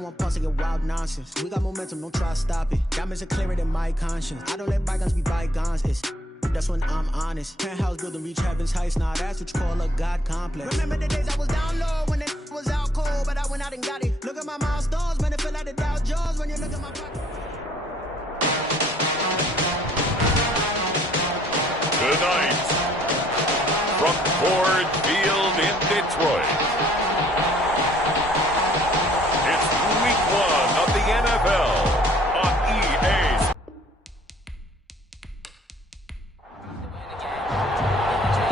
don't want pause to get wild nonsense. We got momentum, don't try to stop it. Diamonds are clearer than my conscience. I don't let bygones be bygones. That's when I'm honest. Penthouse building, reach heaven's heights. Now that's what you call a God complex. Remember the days I was down low when it was out cold, but I went out and got it. Look at my milestones, man, it feel like the Dow Jones when you look at my pocket. Tonight, from Ford Field in Detroit, it's Week 1 of the NFL on EA.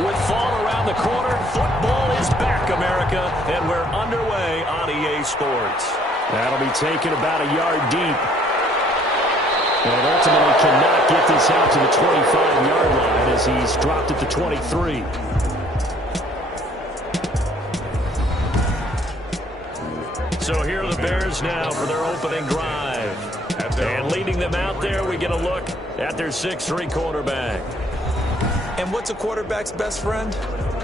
With fall around the corner, football is back, America, and we're underway on EA Sports. That'll be taken about a yard deep. And ultimately cannot get this out to the 25-yard line as he's dropped at the 23. So here are the Bears now for their opening drive. And leading them out there, we get a look at their 6'3" quarterback. And what's a quarterback's best friend?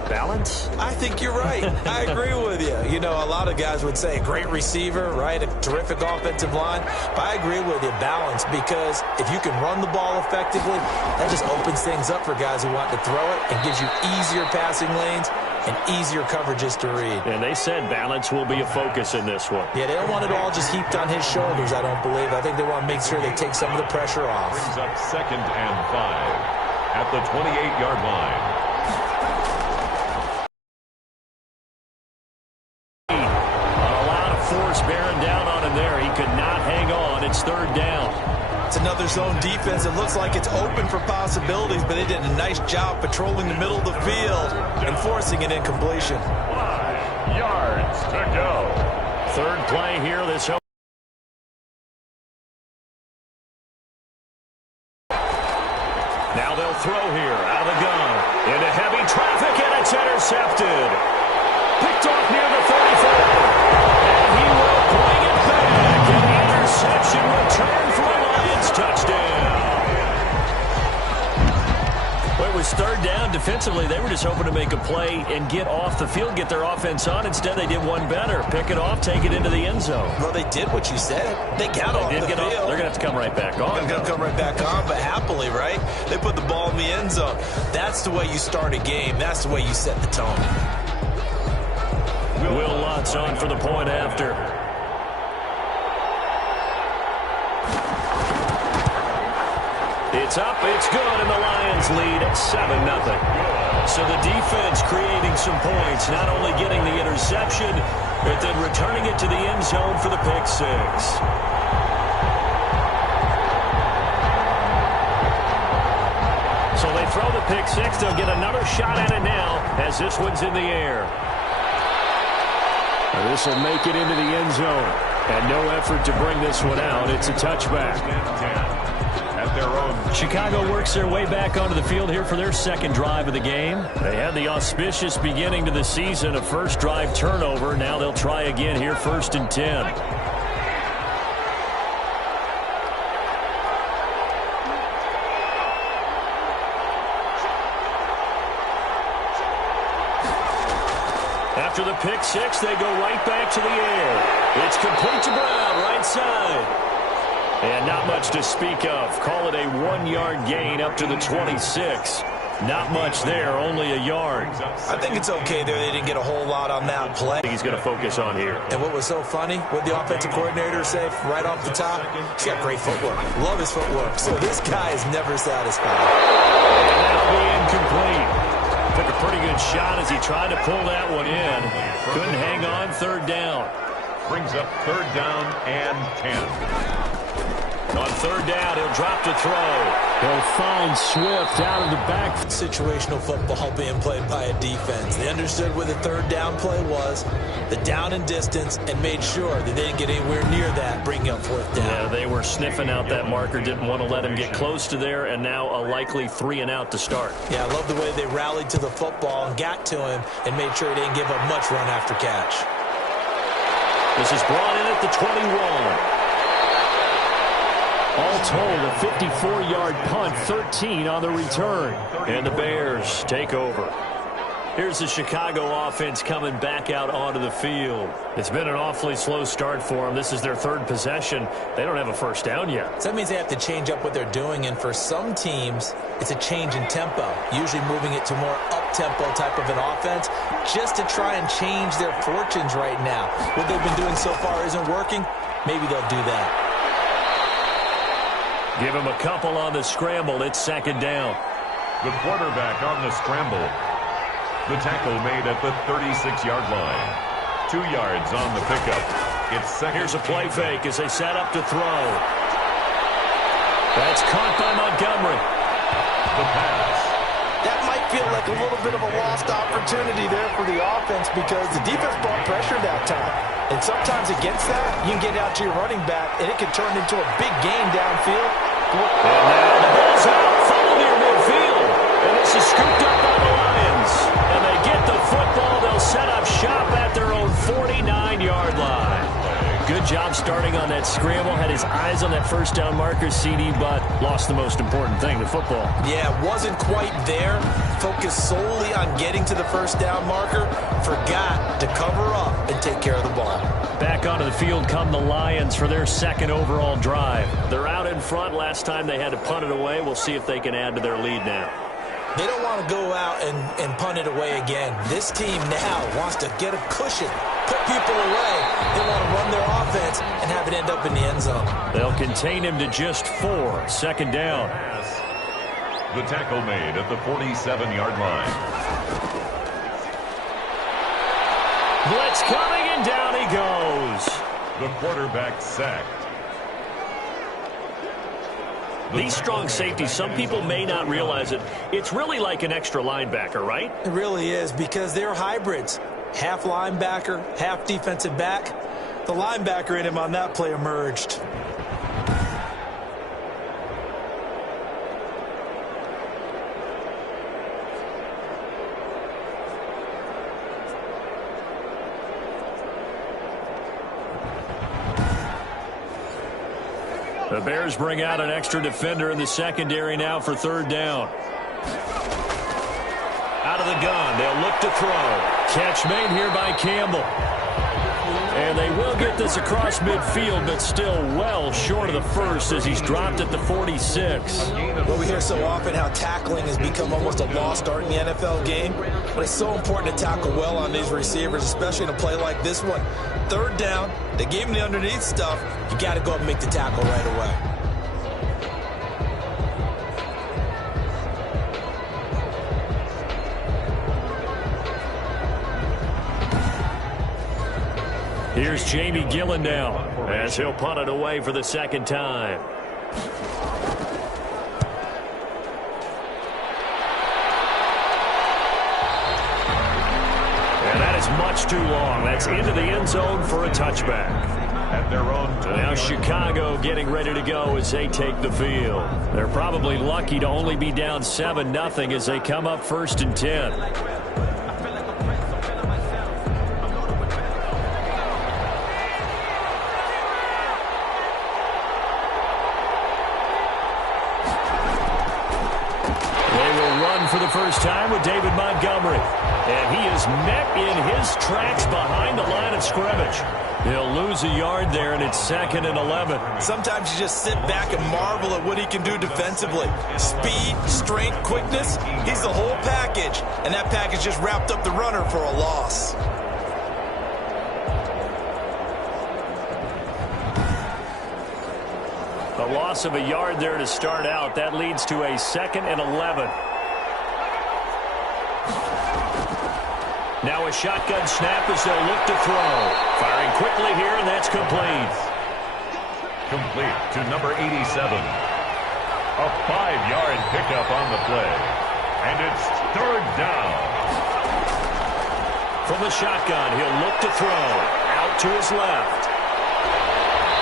Balance? I think you're right. I agree with you. You know, a lot of guys would say a great receiver, right? A terrific offensive line. But I agree with you, balance, because if you can run the ball effectively, that just opens things up for guys who want to throw it and gives you easier passing lanes and easier coverages to read. And they said balance will be a focus in this one. Yeah, they don't want it all just heaped on his shoulders, I don't believe. I think they want to make sure they take some of the pressure off. Brings up 2nd and 5 at the 28-yard line. Bearing down on him there. He could not hang on. It's 3rd down. It's another zone defense. It looks like it's open for possibilities, but they did a nice job patrolling the middle of the field and forcing an incompletion. 5 yards to go. 3rd play here. This now they'll throw here out of the gun into heavy traffic, and it's intercepted. Picked off near the 35. He will bring it back. An interception return for a Lions touchdown. Well, it was 3rd down. Defensively, they were just hoping to make a play and get off the field, get their offense on. Instead, they did one better. Pick it off, take it into the end zone. Well, they did what you said. They got off the field. They're going to have to come right back on. They're going to come right back on, but happily, right? They put the ball in the end zone. That's the way you start a game. That's the way you set the tone. Will Lutz on for the point after. It's up, it's good, and the Lions lead at 7-0. So the defense creating some points, not only getting the interception, but then returning it to the end zone for the pick 6. So they throw the pick 6. They'll get another shot at it now as this one's in the air. This will make it into the end zone. And no effort to bring this one out. It's a touchback. At their own. Chicago works their way back onto the field here for their 2nd drive of the game. They had the auspicious beginning to the season, a first drive turnover. Now they'll try again here, 1st and 10. After the pick 6, they go right back to the air. It's complete to Brown, right side. And not much to speak of. Call it a 1-yard gain up to the 26. Not much there, only a yard. I think it's okay there. They didn't get a whole lot on that play. I think he's going to focus on here. And what was so funny, what the offensive coordinator said right off the top, he's got great footwork. Love his footwork. So this guy is never satisfied. And that'll be incomplete. Took a pretty good shot as he tried to pull that one in. Couldn't hang on, 3rd down. Brings up 3rd down and 10. On 3rd down, he'll drop to throw. He'll find Swift out of the back. Situational football being played by a defense. They understood where the 3rd down play was, the down and distance, and made sure that they didn't get anywhere near that, bringing up 4th down. Yeah, they were sniffing out that marker, didn't want to let him get close to there, and now a likely 3 and out to start. Yeah, I love the way they rallied to the football and got to him and made sure he didn't give up much run after catch. This is brought in at the 21. All told, a 54-yard punt, 13 on the return. And the Bears take over. Here's the Chicago offense coming back out onto the field. It's been an awfully slow start for them. This is their third possession. They don't have a first down yet. So that means they have to change up what they're doing, and for some teams, it's a change in tempo, usually moving it to more up-tempo type of an offense just to try and change their fortunes right now. What they've been doing so far isn't working. Maybe they'll do that. Give him a couple on the scramble. It's second down. The quarterback on the scramble. The tackle made at the 36-yard line. 2 yards on the pickup. It's second. Here's a play fake as they set up to throw. That's caught by Montgomery. The pass. That might feel like a little bit of a lost opportunity there for the offense because the defense brought pressure that time. And sometimes against that, you can get out to your running back, and it can turn into a big gain downfield. And now the ball's out, followed near midfield. And this is scooped up by the Lions. And they get the football. They'll set up shop at their own 49-yard line. Good job starting on that scramble. Had his eyes on that first down marker, CD, but lost the most important thing, the football. Yeah, wasn't quite there. Focused solely on getting to the first down marker. Forgot to cover up and take care of the ball. Back onto the field come the Lions for their second overall drive. They're out in front. Last time they had to punt it away. We'll see if they can add to their lead now. They don't want to go out and punt it away again. This team now wants to get a cushion, put people away. They want to run their offense and have it end up in the end zone. They'll contain him to just 4. Second down. The tackle made at the 47-yard line. Blitz coming, and down he goes. The quarterback sacked. These strong safeties, some people may not realize it. It's really like an extra linebacker, right? It really is because they're hybrids. Half linebacker, half defensive back. The linebacker in him on that play emerged. The Bears bring out an extra defender in the secondary now for third down. Out of the gun, they'll look to throw. Catch made here by Campbell. And they will get this across midfield, but still well short of the first as he's dropped at the 46. Well, we hear so often how tackling has become almost a lost art in the NFL game. But it's so important to tackle well on these receivers, especially in a play like this one. Third down, they gave him the underneath stuff. You got to go up and make the tackle right away. Here's Jamie Gillen now as he'll punt it away for the second time. And that is much too long. That's into the end zone for a touchback. At their own So now Chicago getting ready to go as they take the field. They're probably lucky to only be down 7-0 as they come up 1st and 10. For the first time with David Montgomery. And he is met in his tracks behind the line of scrimmage. He'll lose a yard there, and it's 2nd and 11. Sometimes you just sit back and marvel at what he can do defensively. Speed, strength, quickness, he's the whole package. And that package just wrapped up the runner for a loss. A loss of a yard there to start out. That leads to a 2nd and 11. Now a shotgun snap as they'll look to throw. Firing quickly here, and that's complete. Complete to number 87. A 5-yard pickup on the play. And it's third down. From the shotgun, he'll look to throw. Out to his left.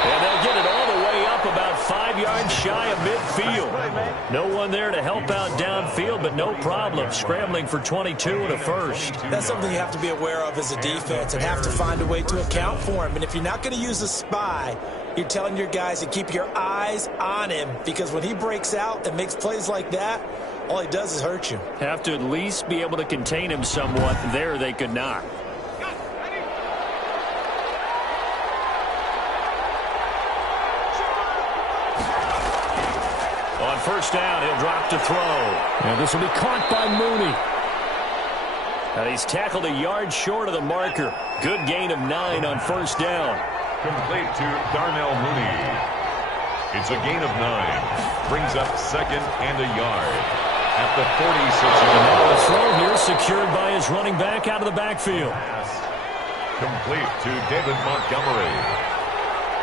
And they'll get it all the way up about 5 yards shy of midfield. No one there to help out downfield, but no problem. Scrambling for 22 and a first. That's something you have to be aware of as a defense and have to find a way to account for him. And if you're not going to use a spy, you're telling your guys to keep your eyes on him, because when he breaks out and makes plays like that, all he does is hurt you. Have to at least be able to contain him somewhat. There they could not. On first down, he'll drop to throw. And this will be caught by Mooney. And he's tackled a yard short of the marker. Good gain of 9 on first down. Complete to Darnell Mooney. It's a gain of 9. Brings up second and a yard at the 46-yard line. The throw here secured by his running back out of the backfield. Pass complete to David Montgomery.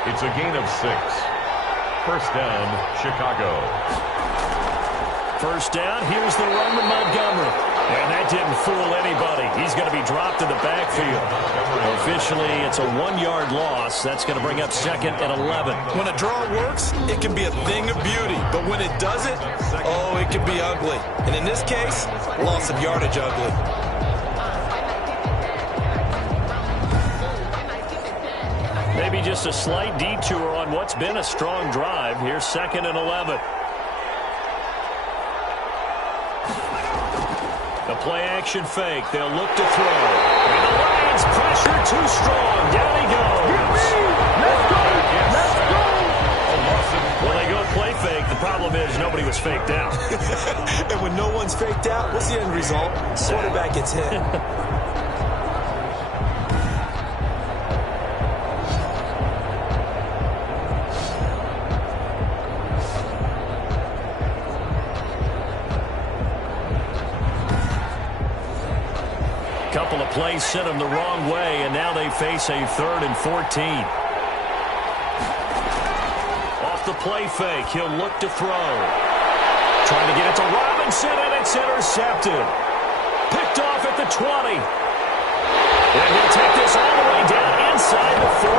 It's a gain of 6. First down, Chicago. First down, here's the run to Montgomery. And that didn't fool anybody. He's going to be dropped in the backfield. Officially, it's a 1-yard loss. That's going to bring up second and 11. When a draw works, it can be a thing of beauty. But when it doesn't, oh, it can be ugly. And in this case, loss of yardage ugly. Maybe just a slight detour on what's been a strong drive. Here's second and 11. The play-action fake. They'll look to throw. And the Lions pressure too strong. Down he goes. Let's go! Let's go! Well, they go play fake. The problem is nobody was faked out. And when no one's faked out, what's the end result? Quarterback gets hit. Couple of plays sent them the wrong way, and now they face a 3rd and 14. Off the play fake, he'll look to throw. Trying to get it to Robinson, and it's intercepted. Picked off at the 20. And he'll take this all the way down inside the 40.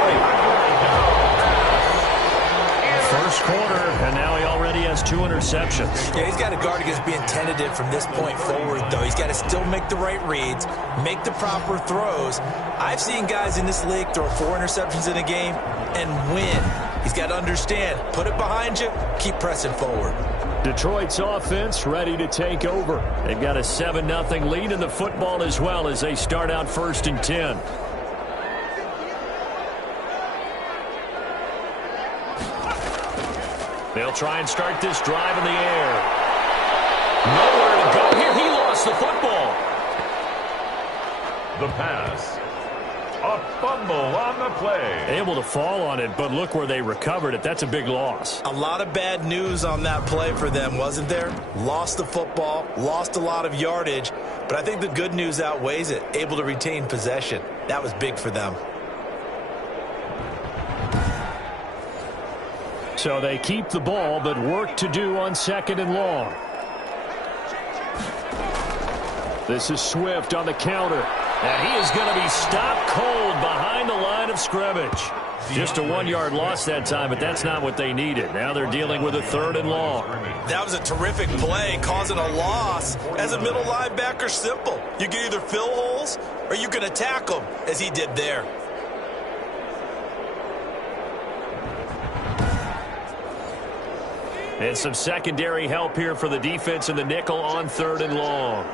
First quarter, and now he already has 2 interceptions. Yeah, he's got to guard against being tentative from this point forward, though. He's got to still make the right reads, make the proper throws. I've seen guys in this league throw 4 interceptions in a game and win. He's got to understand, put it behind you, keep pressing forward. Detroit's offense ready to take over. They've got a 7-0 lead in the football as well as they start out 1st and 10. They'll try and start this drive in the air. Nowhere to go here. He lost the football. The pass. A fumble on the play. Able to fall on it, but look where they recovered it. That's a big loss. A lot of bad news on that play for them, wasn't there? Lost the football, lost a lot of yardage, but I think the good news outweighs it. Able to retain possession. That was big for them. So they keep the ball, but work to do on 2nd and long. This is Swift on the counter. And he is going to be stopped cold behind the line of scrimmage. Just a 1-yard loss that time, but that's not what they needed. Now they're dealing with a 3rd and long. That was a terrific play, causing a loss. As a middle linebacker, simple. You can either fill holes or you can attack them, as he did there. And some secondary help here for the defense in the nickel on 3rd and long.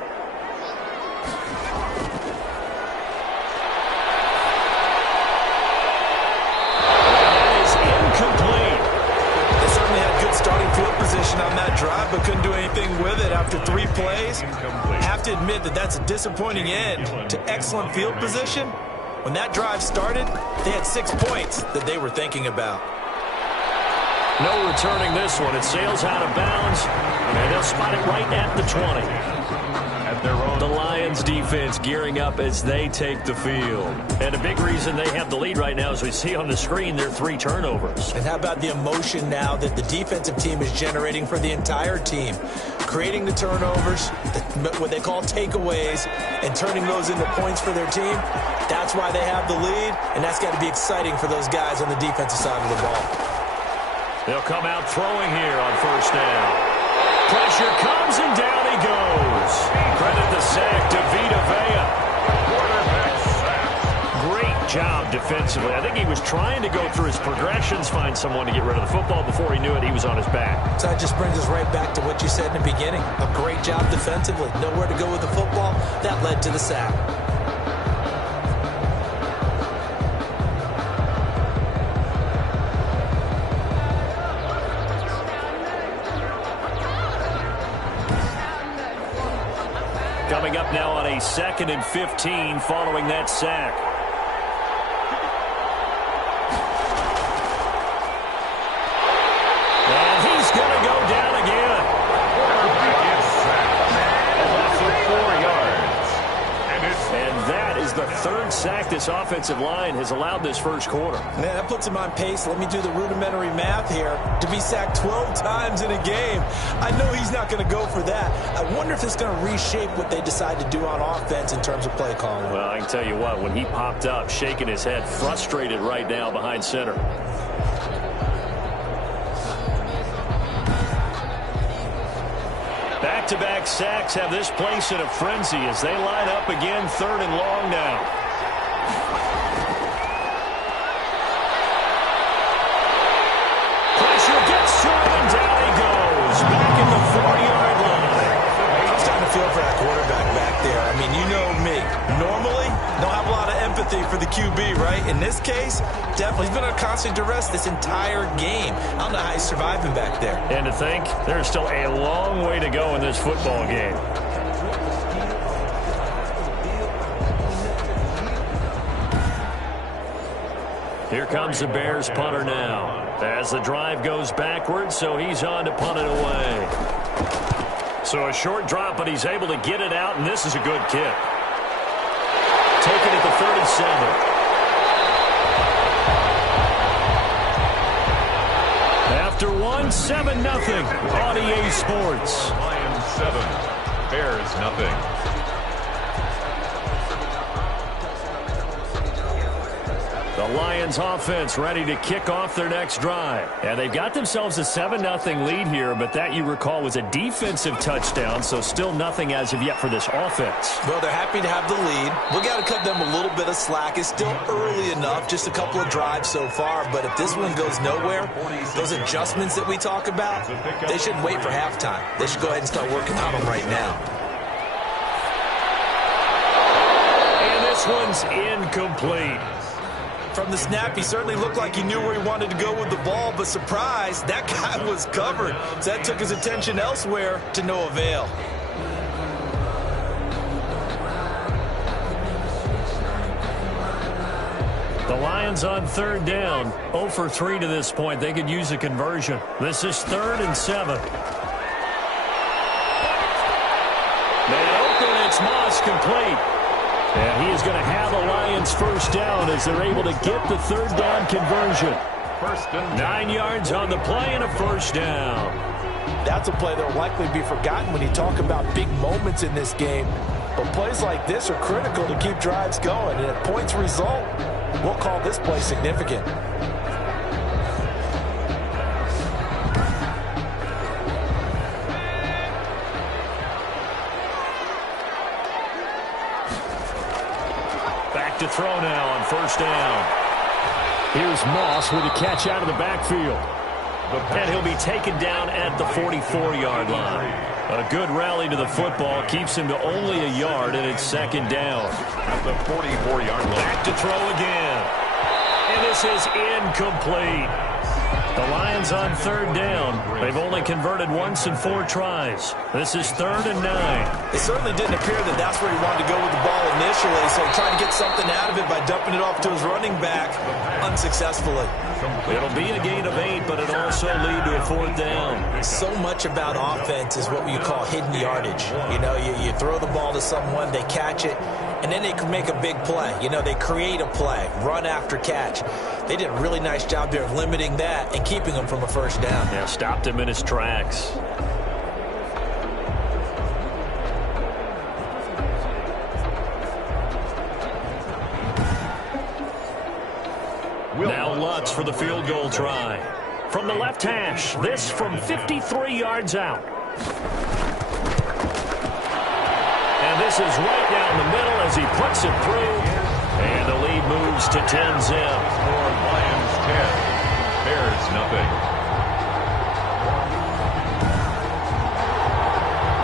That is incomplete. They certainly had good starting field position on that drive, but couldn't do anything with it after 3 plays. Have to admit that that's a disappointing end to excellent field position. When that drive started, they had 6 points that they were thinking about. No returning this one. It sails out of bounds, and they'll spot it right at the 20. At their own. The Lions defense gearing up as they take the field. And a big reason they have the lead right now, as we see on the screen, their 3 turnovers. And how about the emotion now that the defensive team is generating for the entire team? Creating the turnovers, what they call takeaways, and turning those into points for their team. That's why they have the lead, and that's got to be exciting for those guys on the defensive side of the ball. They'll come out throwing here on first down. Pressure comes, and down he goes. Credit the sack to Vita Vea. Quarterback sack. Great job defensively. I think he was trying to go through his progressions, find someone to get rid of the football. Before he knew it, he was on his back. So that just brings us right back to what you said in the beginning. A great job defensively. Nowhere to go with the football. That led to the sack. Coming up now on a 2nd and 15 following that sack. And he's going to go down again. A loss of 4 yards. And that is the 3rd sack this offensive line has allowed this first quarter. Man, that puts him on pace. Let me do the rudimentary math here. To be sacked 12 times in a game, I know he's not going to go for that. I wonder if it's going to reshape what they decide to do on offense in terms of play calling. Well, I can tell you what, when he popped up, shaking his head, frustrated right now behind center. Back-to-back sacks have this place in a frenzy as they line up again, 3rd and long now. Pressure gets to him, and down he goes. Back at the 40-yard line. I'm starting to feel for that quarterback back there. I mean, you know me. Normally, don't have a lot of empathy for the QB, right? In this case, definitely. He's been on constant duress this entire game. I don't know how he's surviving back there. And to think, there's still a long way to go in this football game. Here comes the Bears punter now. As the drive goes backwards, so he's on to punt it away. So a short drop, but he's able to get it out, and this is a good kick. Taken at the 37. After one, 7-0 on EA Sports. Lions 7, Bears nothing. The Lions offense ready to kick off their next drive. And they've got themselves a 7-0 lead here, but that, you recall, was a defensive touchdown, so still nothing as of yet for this offense. Well, they're happy to have the lead. We got to cut them a little bit of slack. It's still early enough, just a couple of drives so far, but if this one goes nowhere, those adjustments that we talk about, they shouldn't wait for halftime. They should go ahead and start working on them right now. And this one's incomplete. From the snap, he certainly looked like he knew where he wanted to go with the ball, but surprise, that guy was covered. So that took his attention elsewhere to no avail. The Lions on 3rd down, 0 for 3 to this point. They could use a conversion. This is 3rd and 7. They open, it's Moss complete. And he is going to have the Lions first down as they're able to get the 3rd down conversion. 9 yards on the play and a first down. That's a play that will likely be forgotten when you talk about big moments in this game. But plays like this are critical to keep drives going. And if points result, we'll call this play significant. Back to throw now on first down. Here's Moss with a catch out of the backfield. And he'll be taken down at the 44-yard line. A good rally to the football keeps him to only a yard, and it's 2nd down. At the 44-yard line. Back to throw again. And this is incomplete. The Lions on 3rd down. They've only converted once in 4 tries. This is 3rd and 9. It certainly didn't appear that that's where he wanted to go with the ball initially, so he tried to get something out of it by dumping it off to his running back unsuccessfully. It'll be a gain of 8, but it'll also lead to a 4th down. So much about offense is what you call hidden yardage. You know, you throw the ball to someone, they catch it, and then they can make a big play. You know, they create a play, run after catch. They did a really nice job there of limiting that and keeping him from a first down. Yeah, stopped him in his tracks. Now Lutz for the field goal try. From the left hash, this from 53 yards out. And this is right down the middle as he puts it through. And the lead moves to 10-zip. For Lions 10, Bears nothing.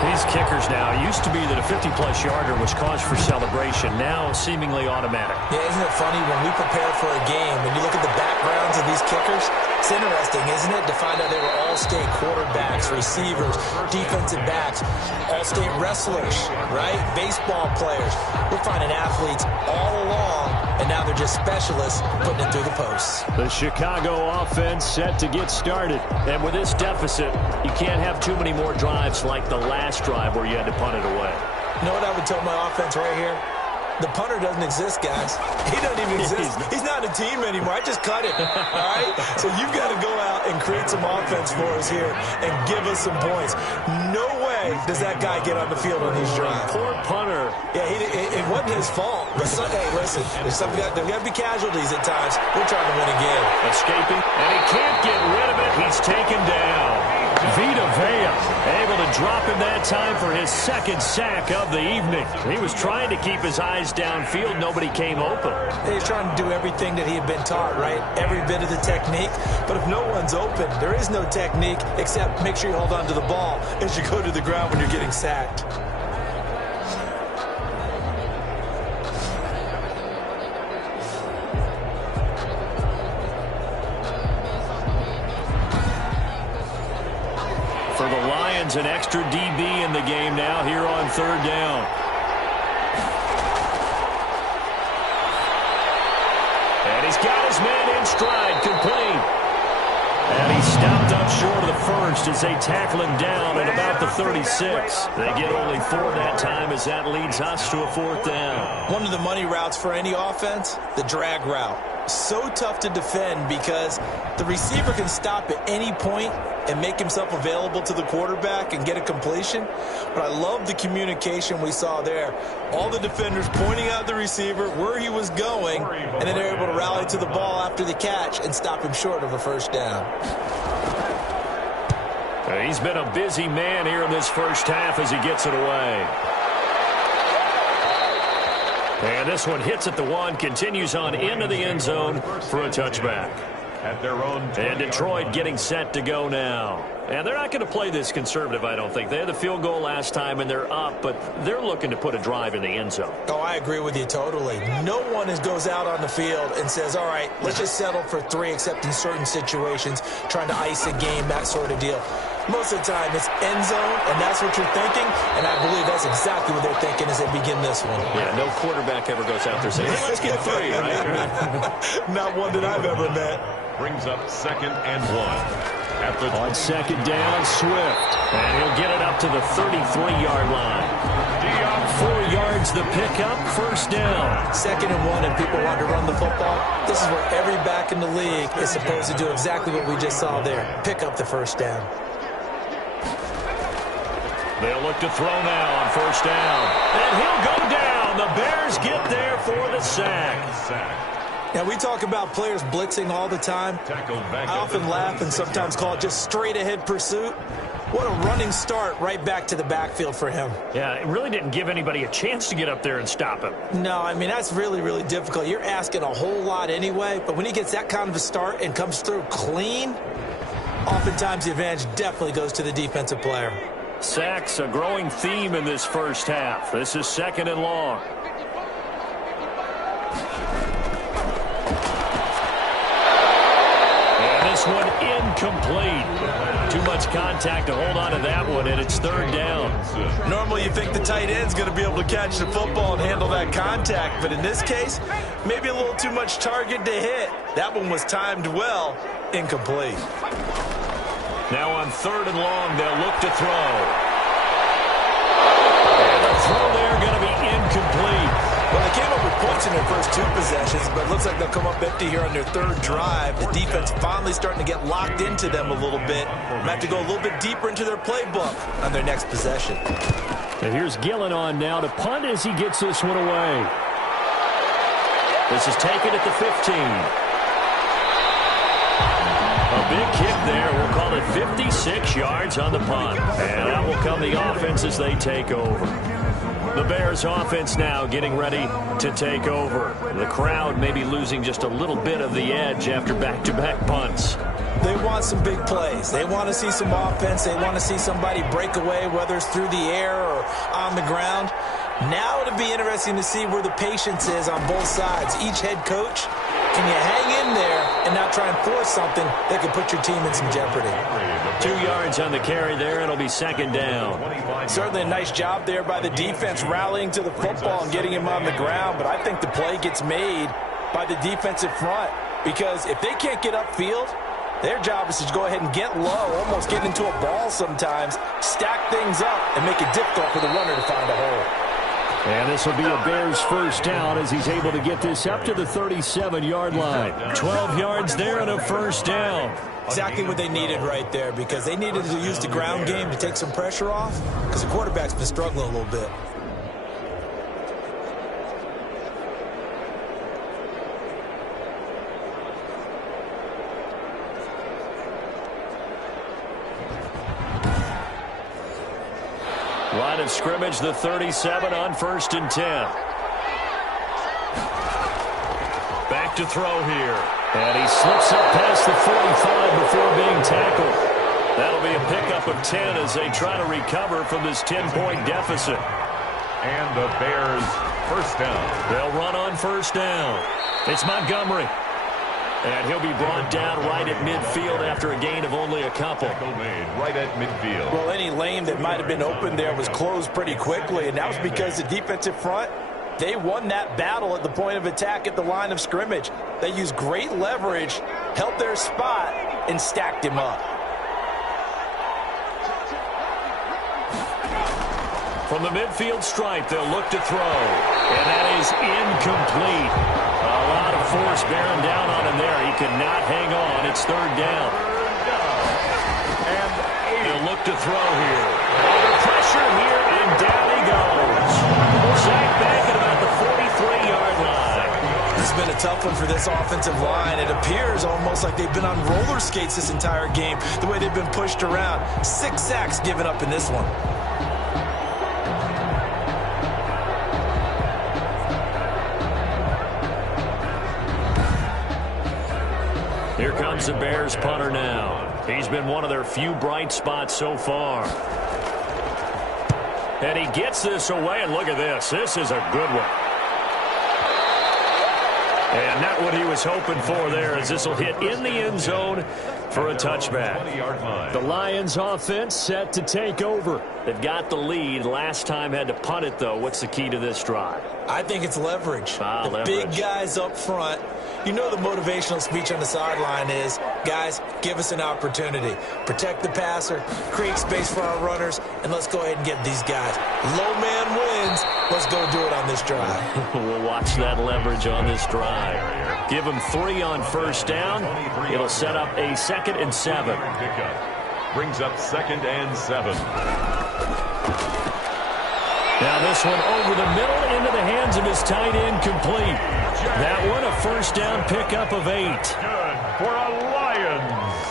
These kickers now, it used to be that a 50-plus yarder was cause for celebration. Now seemingly automatic. Yeah, isn't it funny when we prepare for a game, when you look at the backgrounds of these kickers, it's interesting, isn't it, to find out they were all-state quarterbacks, receivers, defensive backs, all-state wrestlers, right? Baseball players. We're finding athletes all along, and now they're just specialists putting it through the posts. The Chicago offense set to get started. And with this deficit, you can't have too many more drives like the last drive where you had to punt it away. You know what I would tell my offense right here? The punter doesn't exist, guys. He doesn't even exist. He's not a team anymore. I just cut it, all right? So you've got to go out and create some offense for us here and give us some points. No way does that guy get on the field on these drives. Poor punter. Yeah, it wasn't his fault. But hey, listen, there's got to be casualties at times. We're trying to win a game. Escaping, and he can't get rid of it. He's taken down. Vita Vea able to drop him that time for his second sack of the evening. He was trying to keep his eyes downfield. Nobody came open. He's trying to do everything that he had been taught, right? Every bit of the technique. But if no one's open, there is no technique except make sure you hold on to the ball as you go to the ground when you're getting sacked. For the Lions, an extra DB in the game now here on third down. And he's got his man in stride, complete. And he stopped up short of the first as they tackle him down at about the 36. They get only 4 that time as that leads us to a fourth down. One of the money routes for any offense, the drag route. So tough to defend because the receiver can stop at any point and make himself available to the quarterback and get a completion. But I love the communication we saw there. All the defenders pointing out the receiver, where he was going, and then they're able to rally to the ball after the catch and stop him short of a first down. He's been a busy man here in this first half as he gets it away. And this one hits at the 1, continues on into the end zone for a touchback. At their own. And Detroit getting set to go now. And they're not going to play this conservative, I don't think. They had the field goal last time, and they're up, but they're looking to put a drive in the end zone. Oh, I agree with you totally. No one goes out on the field and says, all right, let's just settle for 3, except in certain situations, trying to ice a game, that sort of deal. Most of the time, it's end zone, and that's what you're thinking, and I believe that's exactly what they're thinking as they begin this one. Yeah, no quarterback ever goes out there saying, hey, let's get 3, right? Not one that I've ever met. Brings up 2nd and 1. At the on 2nd down, Swift. And he'll get it up to the 33-yard line. 4 yards the pickup, first down. 2nd and 1, and people want to run the football. This is where every back in the league is supposed to do exactly what we just saw there. Pick up the first down. They'll look to throw now on first down. And he'll go down. The Bears get there for the sack. Now, we talk about players blitzing all the time. I often laugh and sometimes call it just straight-ahead pursuit. What a running start right back to the backfield for him. Yeah, it really didn't give anybody a chance to get up there and stop him. No, I mean, that's really, really difficult. You're asking a whole lot anyway, but when he gets that kind of a start and comes through clean, oftentimes the advantage definitely goes to the defensive player. Sacks, a growing theme in this first half. This is 2nd and long. This one incomplete. Too much contact to hold on to that one, and it's 3rd down. Normally you think the tight end's going to be able to catch the football and handle that contact, but in this case, maybe a little too much target to hit. That one was timed well, incomplete. Now on 3rd and long, they'll look to throw. And the throw there going to be incomplete. Well, they came up with points in their first 2 possessions, but it looks like they'll come up empty here on their 3rd drive. The defense finally starting to get locked into them a little bit. Might have to go a little bit deeper into their playbook on their next possession. And here's Gillen on now to punt as he gets this one away. This is taken at the 15. A big kick there. We'll call it 56 yards on the punt. And out will come the offense as they take over. The Bears offense now getting ready to take over. The crowd may be losing just a little bit of the edge after back-to-back punts. They want some big plays. They want to see some offense. They want to see somebody break away, whether it's through the air or on the ground. Now it'll be interesting to see where the patience is on both sides. Each head coach, can you hang in there and not try and force something that could put your team in some jeopardy? 2 yards on the carry there. It'll be second down. Certainly a nice job there by the defense rallying to the football and getting him on the ground, but I think the play gets made by the defensive front because if they can't get upfield, their job is to go ahead and get low, almost get into a ball sometimes, stack things up, and make it difficult for the runner to find a hole. And this will be a Bears first down as he's able to get this up to the 37-yard line. 12 yards there and a first down. Exactly what they needed right there because they needed to use the ground game to take some pressure off because the quarterback's been struggling a little bit. Line of scrimmage, the 37 on 1st and 10. Back to throw here. And he slips up past the 45 before being tackled. That'll be a pickup of 10 as they try to recover from this 10-point deficit. And the Bears first down. They'll run on first down. It's Montgomery. And he'll be brought down right at midfield after a gain of only a couple. Tackle made right at midfield. Well, any lane that might have been open there was closed pretty quickly, and that was because the defensive front, they won that battle at the point of attack at the line of scrimmage. They used great leverage, held their spot, and stacked him up. From the midfield stripe, they'll look to throw. And that is incomplete. A lot of force bearing down on him there. He cannot hang on. It's third down. And he'll look to throw here. Under pressure here, and down he goes. Sacked back at about the 43-yard line. It's been a tough one for this offensive line. It appears almost like they've been on roller skates this entire game, the way they've been pushed around. 6 sacks given up in this one. Here comes the Bears punter now. He's been one of their few bright spots so far. And he gets this away, and look at this. This is a good one. And not what he was hoping for there, as this will hit in the end zone for a touchback. The Lions offense set to take over. They've got the lead. Last time had to punt it, though. What's the key to this drive? I think it's leverage. Leverage. Big guys up front. You know the motivational speech on the sideline is, guys, give us an opportunity. Protect the passer, create space for our runners, and let's go ahead and get these guys. Low man wins. Let's go do it on this drive. We'll watch that leverage on this drive. Give them 3 on first down. It'll set up a 2nd and 7. Brings up 2nd and 7. Now this one over the middle into the hands of his tight end, complete. That one a first down pickup of 8. Good for a Lions.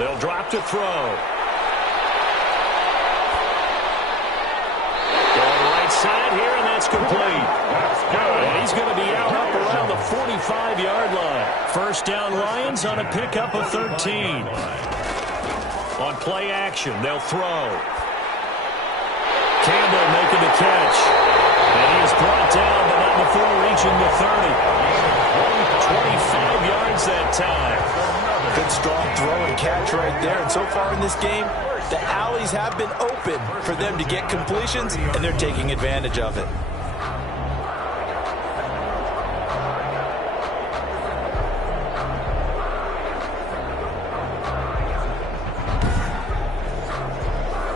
They'll drop to throw. Going right side here, and that's complete. That's good. And he's going to be out up around the 45-yard line. First down Lions on a pickup of 13. On play action, they'll throw. Campbell making the catch. And he is brought down, but not before reaching the 30. 25 yards that time. Good strong throw and catch right there. And so far in this game, the alleys have been open for them to get completions, and they're taking advantage of it.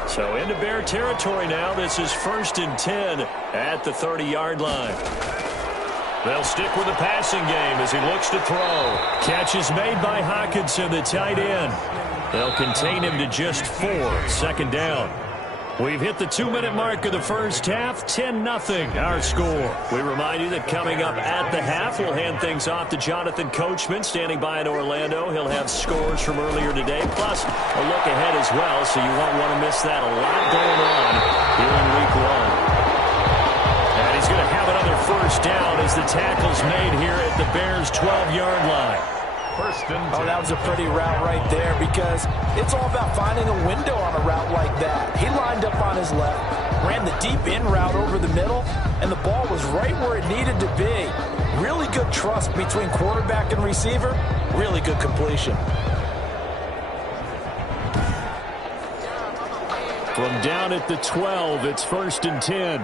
So into Bear territory now. This is 1st and 10 at the 30-yard line. They'll stick with the passing game as he looks to throw. Catch is made by Hawkinson, the tight end. They'll contain him to just 4. 2nd down. We've hit the 2-minute mark of the first half, 10-0 our score. We remind you that coming up at the half, we'll hand things off to Jonathan Coachman, standing by in Orlando. He'll have scores from earlier today, plus a look ahead as well, so you won't want to miss that. A lot going on here in Week 1. And he's going to have another first down as the tackle's made here at the Bears' 12-yard line. Oh, that was a pretty route right there, because it's all about finding a window on a route like that. He lined up on his left, ran the deep in route over the middle, and the ball was right where it needed to be. Really good trust between quarterback and receiver. Really good completion. From down at the 12, it's 1st and 10.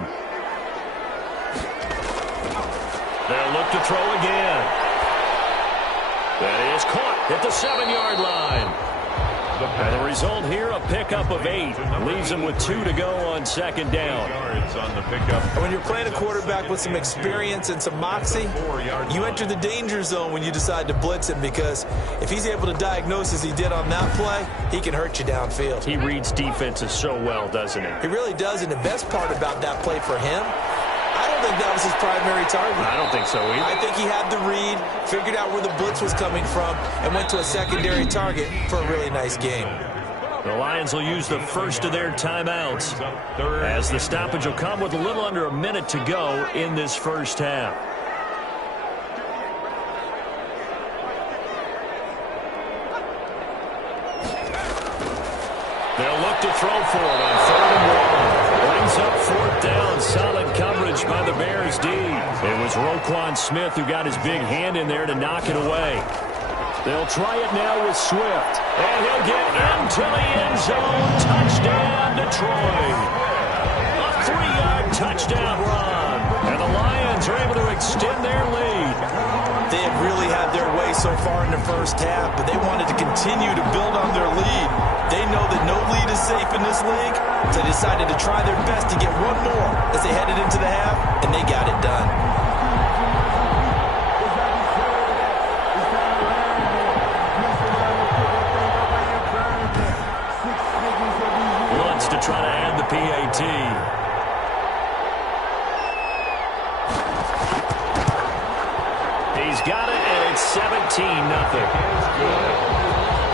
They'll look to throw again. That is caught at the 7-yard line. And the result here, a pickup of 8. Leaves them with 2 to go on 2nd down. When you're playing a quarterback with some experience and some moxie, you enter the danger zone when you decide to blitz him, because if he's able to diagnose as he did on that play, he can hurt you downfield. He reads defenses so well, doesn't he? He really does, and the best part about that play for him, I don't think that was his primary target. I don't think so either. I think he had the read, figured out where the blitz was coming from, and went to a secondary target for a really nice game. The Lions will use the first of their timeouts, as the stoppage will come with a little under a minute to go in this first half. They'll look to throw for it on 3rd and 1. Brings up 4th down. Solid coverage by the Bears D. It was Roquan Smith who got his big hand in there to knock it away. They'll try it now with Swift. And he'll get into the end zone. Touchdown, Detroit. A 3-yard touchdown run. And the Lions are able to extend their lead. They have really had their way so far in the first half, but they wanted to continue to build on their lead. They know that no lead is safe in this league, so they decided to try their best to get one more as they headed into the half, and they got it done. Wants to try to add the PAT. He's got it, and it's 17-0.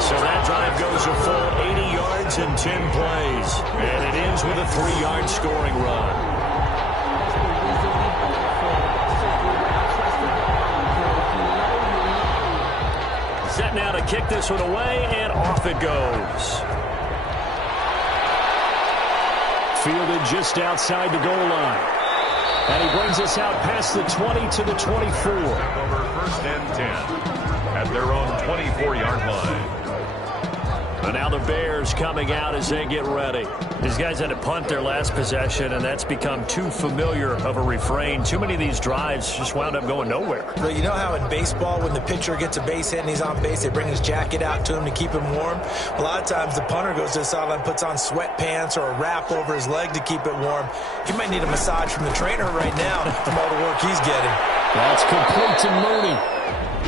So that drive goes a full 80 yards and 10 plays. And it ends with a 3-yard scoring run. Set now to kick this one away, and off it goes. Fielded just outside the goal line. And he brings us out past the 20 to the 24. Over 1st and 10 at their own 24-yard line. And now the Bears coming out as they get ready. These guys had to punt their last possession, and that's become too familiar of a refrain. Too many of these drives just wound up going nowhere. But you know how in baseball, when the pitcher gets a base hit and he's on base, they bring his jacket out to him to keep him warm? A lot of times the punter goes to the sideline, puts on sweatpants or a wrap over his leg to keep it warm. He might need a massage from the trainer right now from all the work he's getting. That's complete to Mooney.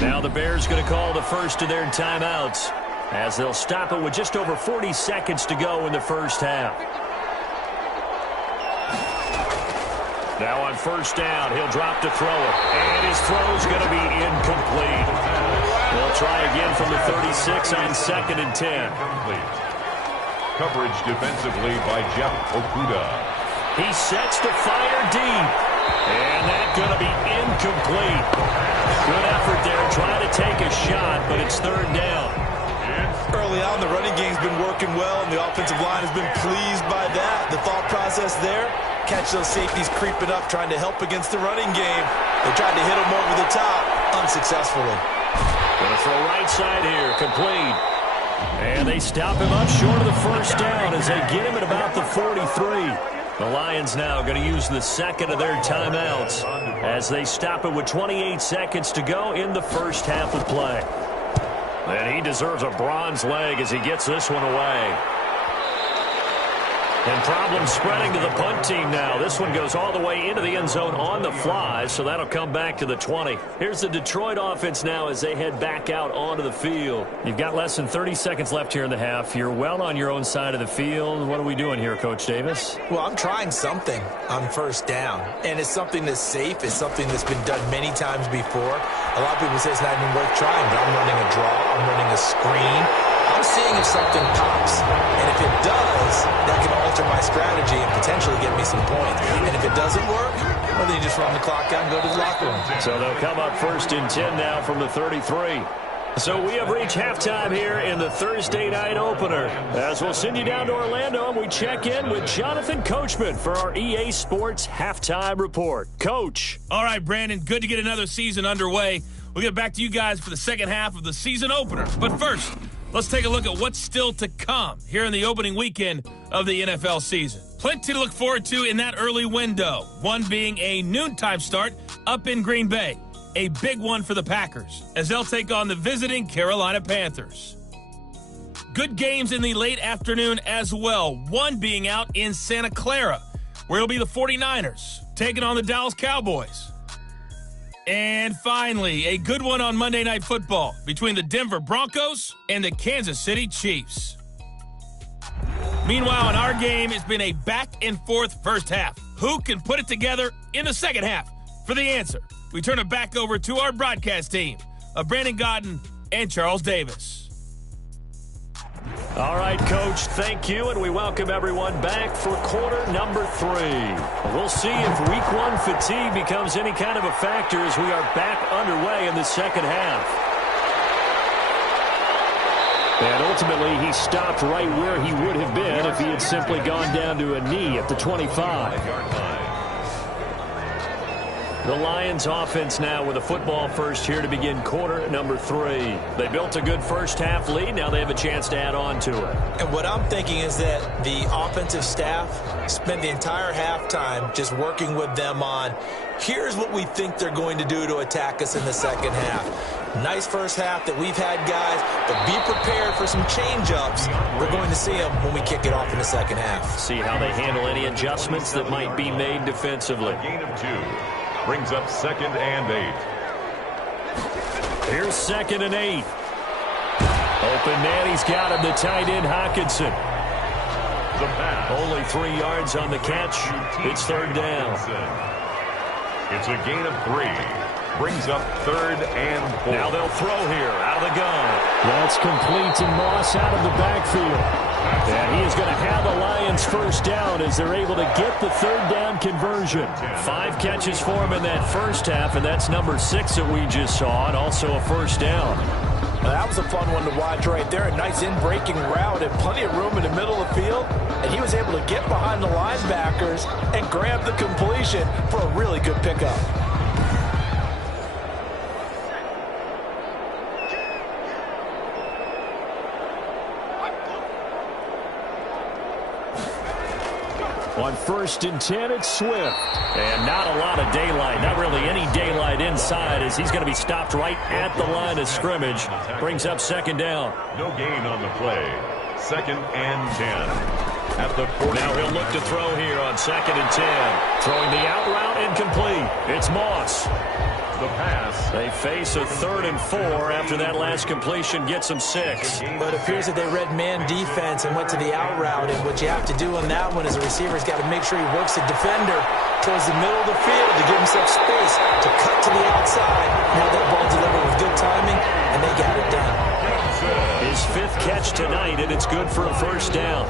Now the Bears going to call the first of their timeouts, as they'll stop it with just over 40 seconds to go in the first half. Now on 1st down, he'll drop to throw it. And his throw's going to be incomplete. They'll try again from the 36 on 2nd and 10. Coverage defensively by Jeff Okuda. He sets to fire deep. And that's going to be incomplete. Good effort there, trying to take a shot, but it's 3rd down. Early on, the running game's been working well, and the offensive line has been pleased by that. The thought process there, catch those safeties creeping up, trying to help against the running game. They tried to hit them over the top, unsuccessfully. Going to throw right side here, complete. And they stop him up short of the 1st down as they get him at about the 43. The Lions now going to use the second of their timeouts as they stop it with 28 seconds to go in the first half of play. And he deserves a bronze leg as he gets this one away. And problems spreading to the punt team now. This one goes all the way into the end zone on the fly, so that'll come back to the 20. Here's the Detroit offense now as they head back out onto the field. You've got less than 30 seconds left here in the half. You're well on your own side of the field. What are we doing here, Coach Davis? Well, I'm trying something on first down, and it's something that's safe. It's something that's been done many times before. A lot of people say it's not even worth trying, but I'm running a draw. I'm running a screen. I'm seeing if something pops, and if it does, that can alter my strategy and potentially get me some points. And if it doesn't work, well, then you just run the clock out and go to the locker room. So they'll come up 1st and 10 now from the 33. So we have reached halftime here in the Thursday night opener. As we'll send you down to Orlando, and we check in with Jonathan Coachman for our EA Sports Halftime Report. Coach. All right, Brandon, good to get another season underway. We'll get back to you guys for the second half of the season opener. But first, let's take a look at what's still to come here in the opening weekend of the NFL season. Plenty to look forward to in that early window, one being a noontime start up in Green Bay. A big one for the Packers as they'll take on the visiting Carolina Panthers. Good games in the late afternoon as well, one being out in Santa Clara, where it'll be the 49ers taking on the Dallas Cowboys. And finally, a good one on Monday Night Football between the Denver Broncos and the Kansas City Chiefs. Meanwhile, in our game, it's been a back-and-forth first half. Who can put it together in the second half? For the answer, we turn it back over to our broadcast team of Brandon Godden and Charles Davis. All right, Coach, thank you, and we welcome everyone back for quarter number 3. We'll see if week 1 fatigue becomes any kind of a factor as we are back underway in the second half. And ultimately, he stopped right where he would have been if he had simply gone down to a knee at the 25. The Lions offense now with a football first here to begin quarter number 3. They built a good first half lead. Now they have a chance to add on to it. And what I'm thinking is that the offensive staff spent the entire halftime just working with them on, here's what we think they're going to do to attack us in the second half. Nice first half that we've had, guys, but be prepared for some change-ups. We're going to see them when we kick it off in the second half. See how they handle any adjustments that might be made defensively. Gain of 2. Brings up 2nd and 8. Here's 2nd and 8. Open man, he's got him, the tight end, Hockenson. The pass. Only 3 yards on the catch. It's 3rd down. It's a gain of 3. Brings up 3rd and 4. Now they'll throw here out of the gun. That's complete to Moss out of the backfield. And he is going to have the Lions first down as they're able to get the 3rd down conversion. 5 catches for him in that first half, and that's number 6 that we just saw, and also a first down. Well, that was a fun one to watch right there. A nice in-breaking route and plenty of room in the middle of the field. And he was able to get behind the linebackers and grab the completion for a really good pickup. On 1st and 10, it's Swift. And not a lot of daylight, not really any daylight inside as he's going to be stopped right at the line of scrimmage. Brings up 2nd down. No gain on the play. 2nd and 10. At the 40. Now he'll look to throw here on 2nd and 10. Throwing the out route incomplete. It's Moss. The pass. They face a 3rd and 4 after that last completion gets them 6. But it appears that they read man defense and went to the out route. And what you have to do on that one is a receiver's got to make sure he works the defender towards the middle of the field to give himself space to cut to the outside. Now that ball delivered with good timing, and they got it done. His 5th catch tonight, and it's good for a first down.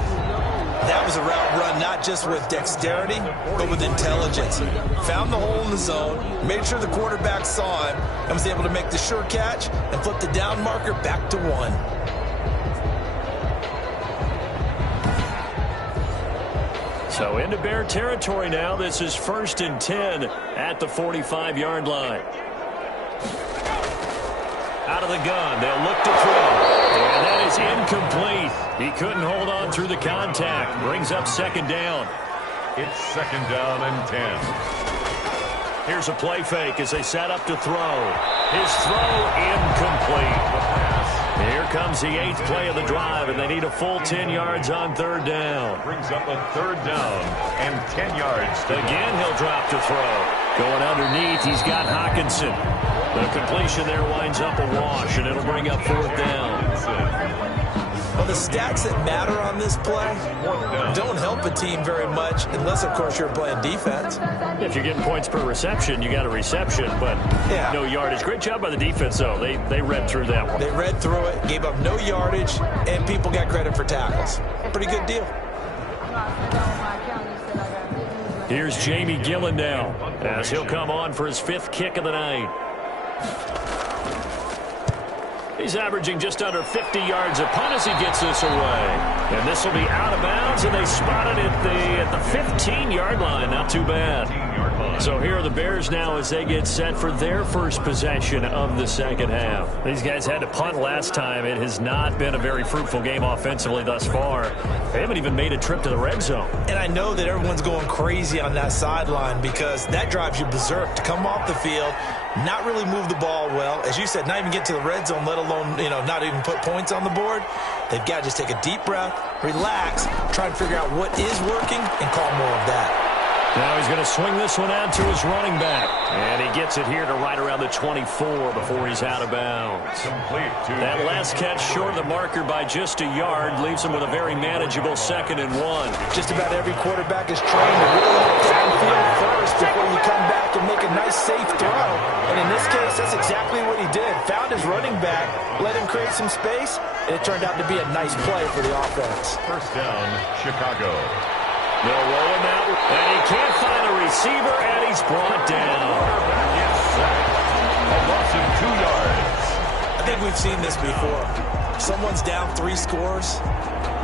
That was a route run not just with dexterity, but with intelligence. Found the hole in the zone, made sure the quarterback saw him, and was able to make the sure catch and flip the down marker back to 1. So into Bear territory now. This is 1st and 10 at the 45-yard line. Out of the gun, they'll look to throw. And that is incomplete. He couldn't hold on through the contact. Brings up 2nd down. It's 2nd down and 10. Here's a play fake as they set up to throw. His throw incomplete. Here comes the 8th play of the drive, and they need a full 10 yards on 3rd down. Brings up a 3rd down and 10 yards. Again, he'll drop to throw. Going underneath, he's got Hawkinson. The completion there winds up a wash, and it'll bring up 4th down. Well, the stats that matter on this play don't help a team very much unless, of course, you're playing defense. If you're getting points per reception, you got a reception, but no yardage. Great job by the defense, though. They read through that one. They read through it, gave up no yardage, and people got credit for tackles. Pretty good deal. Here's Jamie Gillen now as he'll come on for his 5th kick of the night. He's averaging just under 50 yards a punt as he gets this away. And this will be out of bounds, and they spot it at the 15-yard line. Not too bad. So here are the Bears now as they get set for their first possession of the second half. These guys had to punt last time. It has not been a very fruitful game offensively thus far. They haven't even made a trip to the red zone. And I know that everyone's going crazy on that sideline because that drives you berserk to come off the field, not really move the ball well. As you said, not even get to the red zone, let alone, not even put points on the board. They've got to just take a deep breath, relax, try and figure out what is working, and call more of that. Now he's going to swing this one out to his running back. And he gets it here to right around the 24 before he's out of bounds. That last catch short of the marker by just a yard leaves him with a very manageable 2nd and 1. Just about every quarterback is trained to really look downfield first before you come back and make a nice, safe throw. And in this case, that's exactly what he did. Found his running back, let him create some space, and it turned out to be a nice play for the offense. 1st down, Chicago. They'll roll him out, and he can't find a receiver, and he's brought down. A loss of 2 yards. I think we've seen this before. Someone's down 3 scores.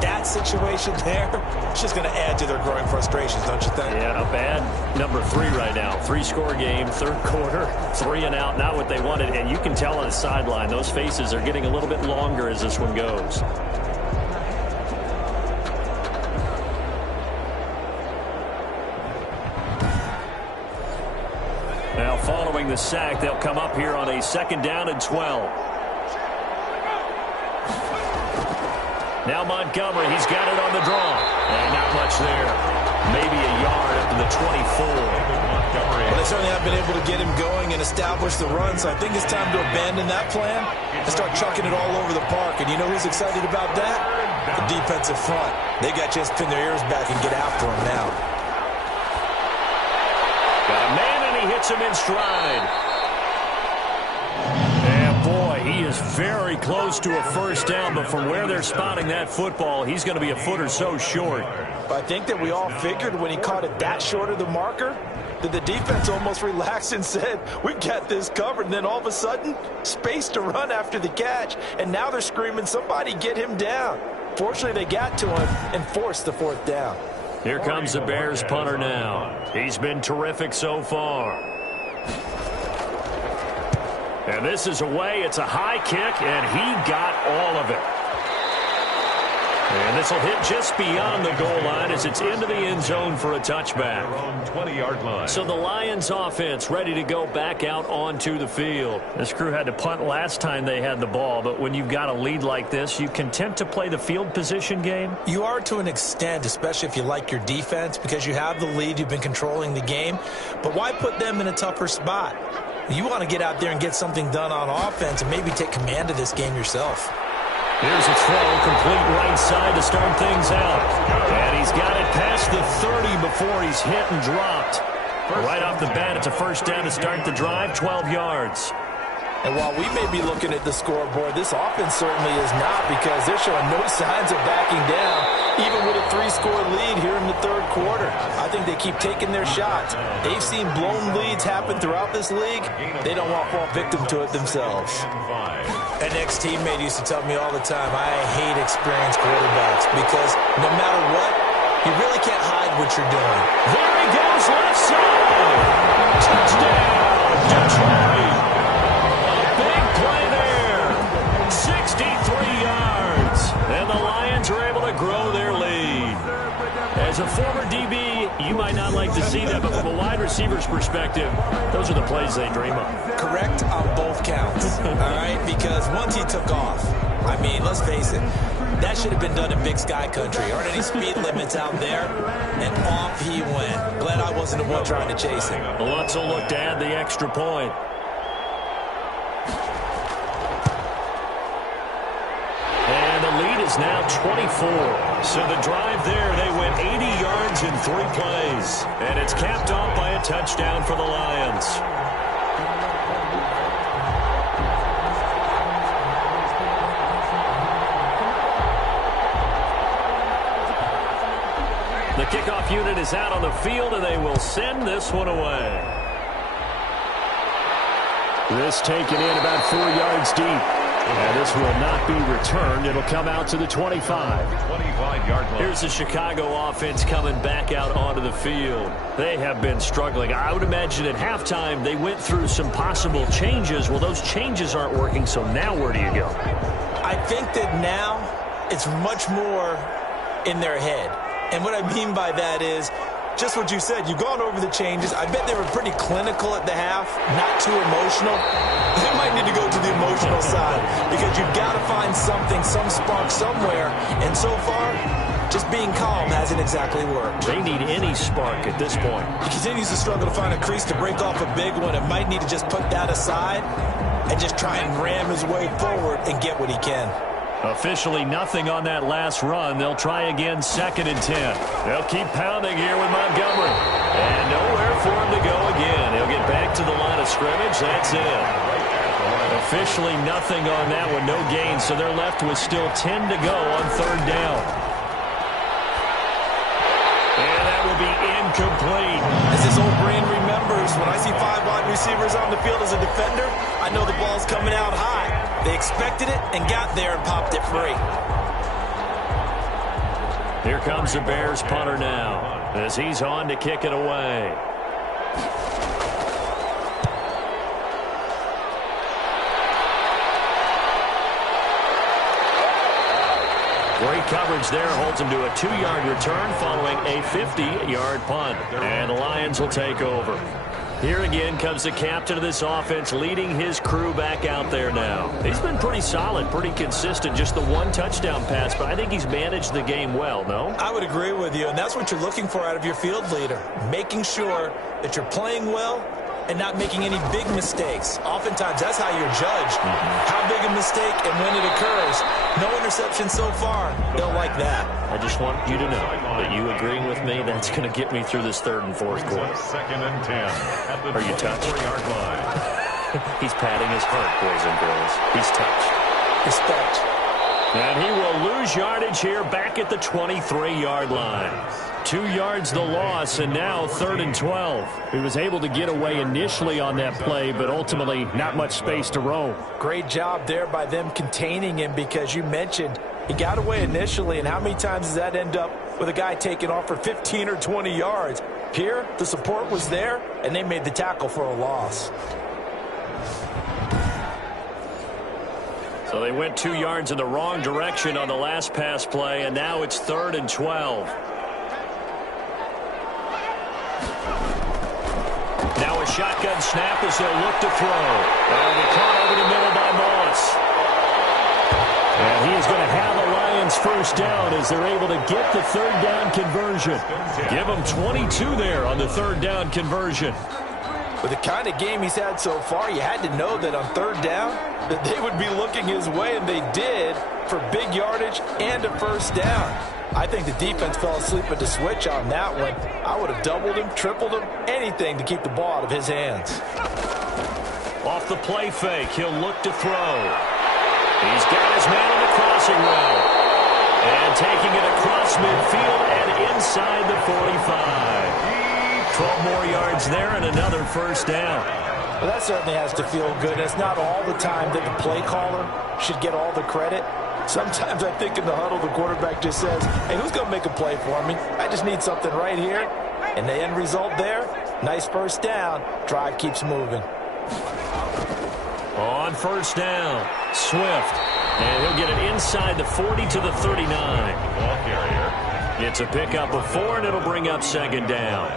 That situation there, it's just going to add to their growing frustrations, don't you think? Yeah, a bad number 3 right now. 3-score game, 3rd quarter, 3 and out, not what they wanted. And you can tell on the sideline, those faces are getting a little bit longer as this one goes. Now following the sack, they'll come up here on a 2nd down and 12. Now Montgomery, he's got it on the draw. And not much there. Maybe a yard up to the 24. Well, they certainly have been able to get him going and establish the run, so I think it's time to abandon that plan and start chucking it all over the park. And you know who's excited about that? The defensive front. They got a chance to pin their ears back and get after him now. Got a man, and he hits him in stride. And boy, he is very close to a 1st down, but from where they're spotting that football, he's going to be a foot or so short. I think that we all figured when he caught it that short of the marker that the defense almost relaxed and said, we got this covered. And then all of a sudden, space to run after the catch. And now they're screaming, somebody get him down. Fortunately, they got to him and forced the 4th down. Here comes the Bears punter now. He's been terrific so far. And this is away. It's a high kick, and he got all of it. And this will hit just beyond the goal line as it's into the end zone for a touchback. 20-yard line. So the Lions offense ready to go back out onto the field. This crew had to punt last time they had the ball, but when you've got a lead like this, you content to play the field position game? You are to an extent, especially if you like your defense, because you have the lead, you've been controlling the game. But why put them in a tougher spot? You want to get out there and get something done on offense and maybe take command of this game yourself. Here's a throw, complete right side to start things out. And he's got it past the 30 before he's hit and dropped. Right off the bat, it's a 1st down to start the drive, 12 yards. And while we may be looking at the scoreboard, this offense certainly is not, because they're showing no signs of backing down, even with a 3-score lead here in the 3rd quarter. I think they keep taking their shots. They've seen blown leads happen throughout this league. They don't want to fall victim to it themselves. An ex-teammate used to tell me all the time, I hate experienced quarterbacks because no matter what, you really can't hide what you're doing. There he goes, left side. Touchdown, Detroit. A big play there. 63 yards. And the Lions are able to grow their lead. As a former DB, you might not like to see that, but from a wide receiver's perspective, those are the plays they dream of. Correct on both counts, all right? Because once he took off, I mean, let's face it, that should have been done in Big Sky Country. Aren't any speed limits out there? And off he went. Glad I wasn't the one trying to chase him. Lutz will look to add the extra point. And the lead is now 24. So the drive there, they went 80 yards in 3 plays. And it's capped off by a touchdown for the Lions. The kickoff unit is out on the field, and they will send this one away. This taken in about 4 yards deep. And this will not be returned. It'll come out to the 25. 25-yard line. Here's the Chicago offense coming back out onto the field. They have been struggling. I would imagine at halftime they went through some possible changes. Well, those changes aren't working, so now where do you go? I think that now it's much more in their head. And what I mean by that is just what you said. You've gone over the changes. I bet they were pretty clinical at the half, not too emotional. They might need to go to the emotional side because you've got to find something, some spark somewhere. And so far, just being calm hasn't exactly worked. They need any spark at this point. He continues to struggle to find a crease to break off a big one. It might need to just put that aside and just try and ram his way forward and get what he can. Officially nothing on that last run. They'll try again 2nd and 10. They'll keep pounding here with Montgomery. And nowhere for him to go again. He'll get back to the line of scrimmage. That's it. Officially nothing on that one. No gain. So they're left with still 10 to go on 3rd down. And that will be incomplete. As his old brain remembers, when I see 5 wide receivers on the field as a defender, I know the ball's coming out high. They expected it and got there and popped it free. Here comes the Bears punter now as he's on to kick it away. Great coverage there, holds him to a 2-yard return following a 50-yard punt. And the Lions will take over. Here again comes the captain of this offense leading his crew back out there now. He's been pretty solid, pretty consistent, just the 1 touchdown pass, but I think he's managed the game well, no? I would agree with you, and that's what you're looking for out of your field leader, making sure that you're playing well and not making any big mistakes. Oftentimes, that's how you're judged. How big a mistake and when it occurs. No interception so far. They'll like that. I just want you to know that you agreeing with me, that's going to get me through this 3rd and 4th quarter. 2nd and 10. Are you touched? 4-yard line. He's patting his heart, boys and girls. He's touched. Respect. And he will lose yardage here back at the 23-yard line. 2 yards the loss, and now 3rd and 12. He was able to get away initially on that play, but ultimately not much space to roam. Great job there by them containing him because you mentioned he got away initially, and how many times does that end up with a guy taking off for 15 or 20 yards? Here, the support was there, and they made the tackle for a loss. So they went 2 yards in the wrong direction on the last pass play, and now it's 3rd and 12. Now a shotgun snap as they'll look to throw. That'll be caught over the middle by Moss. And he is going to have the Lions 1st down as they're able to get the 3rd down conversion. Give them 22 there on the 3rd down conversion. With the kind of game he's had so far, you had to know that on 3rd down that they would be looking his way, and they did for big yardage and a 1st down. I think the defense fell asleep at the switch on that one. I would have doubled him, tripled him, anything to keep the ball out of his hands. Off the play fake, he'll look to throw. He's got his man on the crossing route. And taking it across midfield and inside the 45. 12 more yards there and another 1st down. Well, that certainly has to feel good. It's not all the time that the play caller should get all the credit. Sometimes I think in the huddle, the quarterback just says, hey, who's going to make a play for me? I just need something right here. And the end result there, nice 1st down. Drive keeps moving. On 1st down, Swift. And he'll get it inside the 40 to the 39. Ball carrier. It's a pickup of 4, and it'll bring up 2nd down.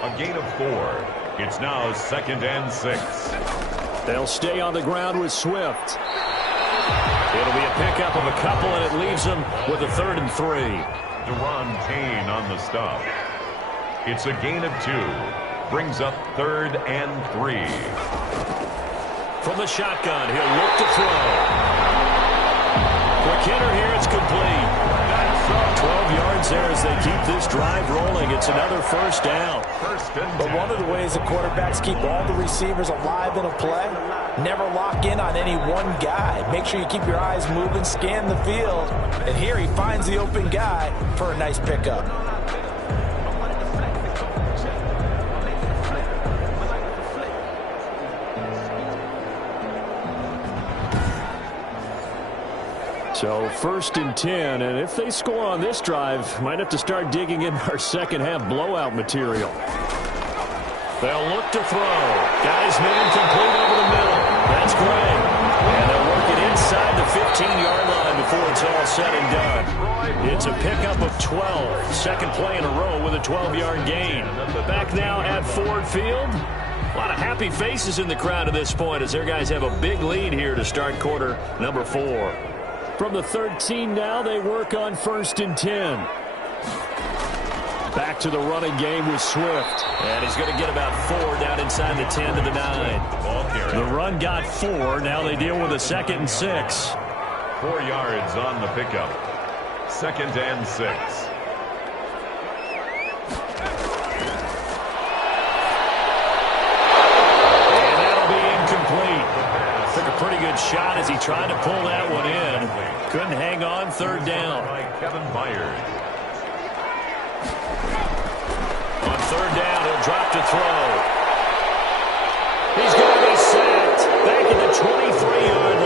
A gain of 4. It's now 2nd and 6. They'll stay on the ground with Swift. It'll be a pickup of a couple, and it leaves them with a 3rd and 3. Deron Payne on the stop. It's a gain of 2. Brings up 3rd and 3. From the shotgun, he'll look to throw. Quick hitter here, it's complete. 12 yards there as they keep this drive rolling. It's another 1st down. But one of the ways the quarterbacks keep all the receivers alive in a play, never lock in on any one guy. Make sure you keep your eyes moving, scan the field. And here he finds the open guy for a nice pickup. So 1st and 10, and if they score on this drive, might have to start digging in our second-half blowout material. They'll look to throw. Guy's man complete over the middle. That's great. And they'll work it inside the 15-yard line before it's all said and done. It's a pickup of 12. Second play in a row with a 12-yard gain. Back now at Ford Field. A lot of happy faces in the crowd at this point as their guys have a big lead here to start quarter number 4. From the 13 now, they work on 1st and 10. Back to the running game with Swift. And he's going to get about 4 down inside the 10 to the 9. The run got 4. Now they deal with a 2nd and 6. 4 yards on the pickup. 2nd and 6. And that'll be incomplete. Took a pretty good shot as he tried to pull that one in. Couldn't hang on. 3rd down. Kevin Byard. On 3rd down, he'll drop to throw. He's going to be sacked back at the 23-yard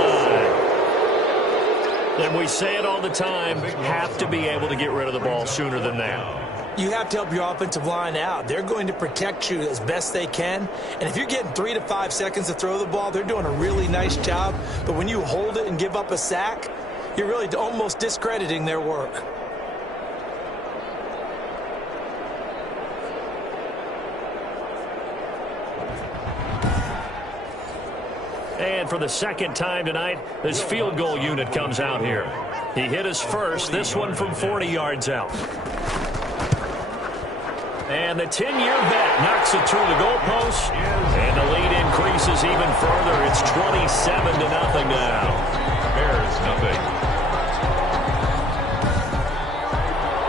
line. And we say it all the time, have to be able to get rid of the ball sooner than that. You have to help your offensive line out. They're going to protect you as best they can. And if you're getting 3 to 5 seconds to throw the ball, they're doing a really nice job. But when you hold it and give up a sack, you're really almost discrediting their work. And for the 2nd time tonight, this field goal unit comes out here. He hit his first, this one from 40 yards out. And the 10-year vet knocks it through the goalpost. And the lead increases even further. It's 27-0 now. Bears nothing.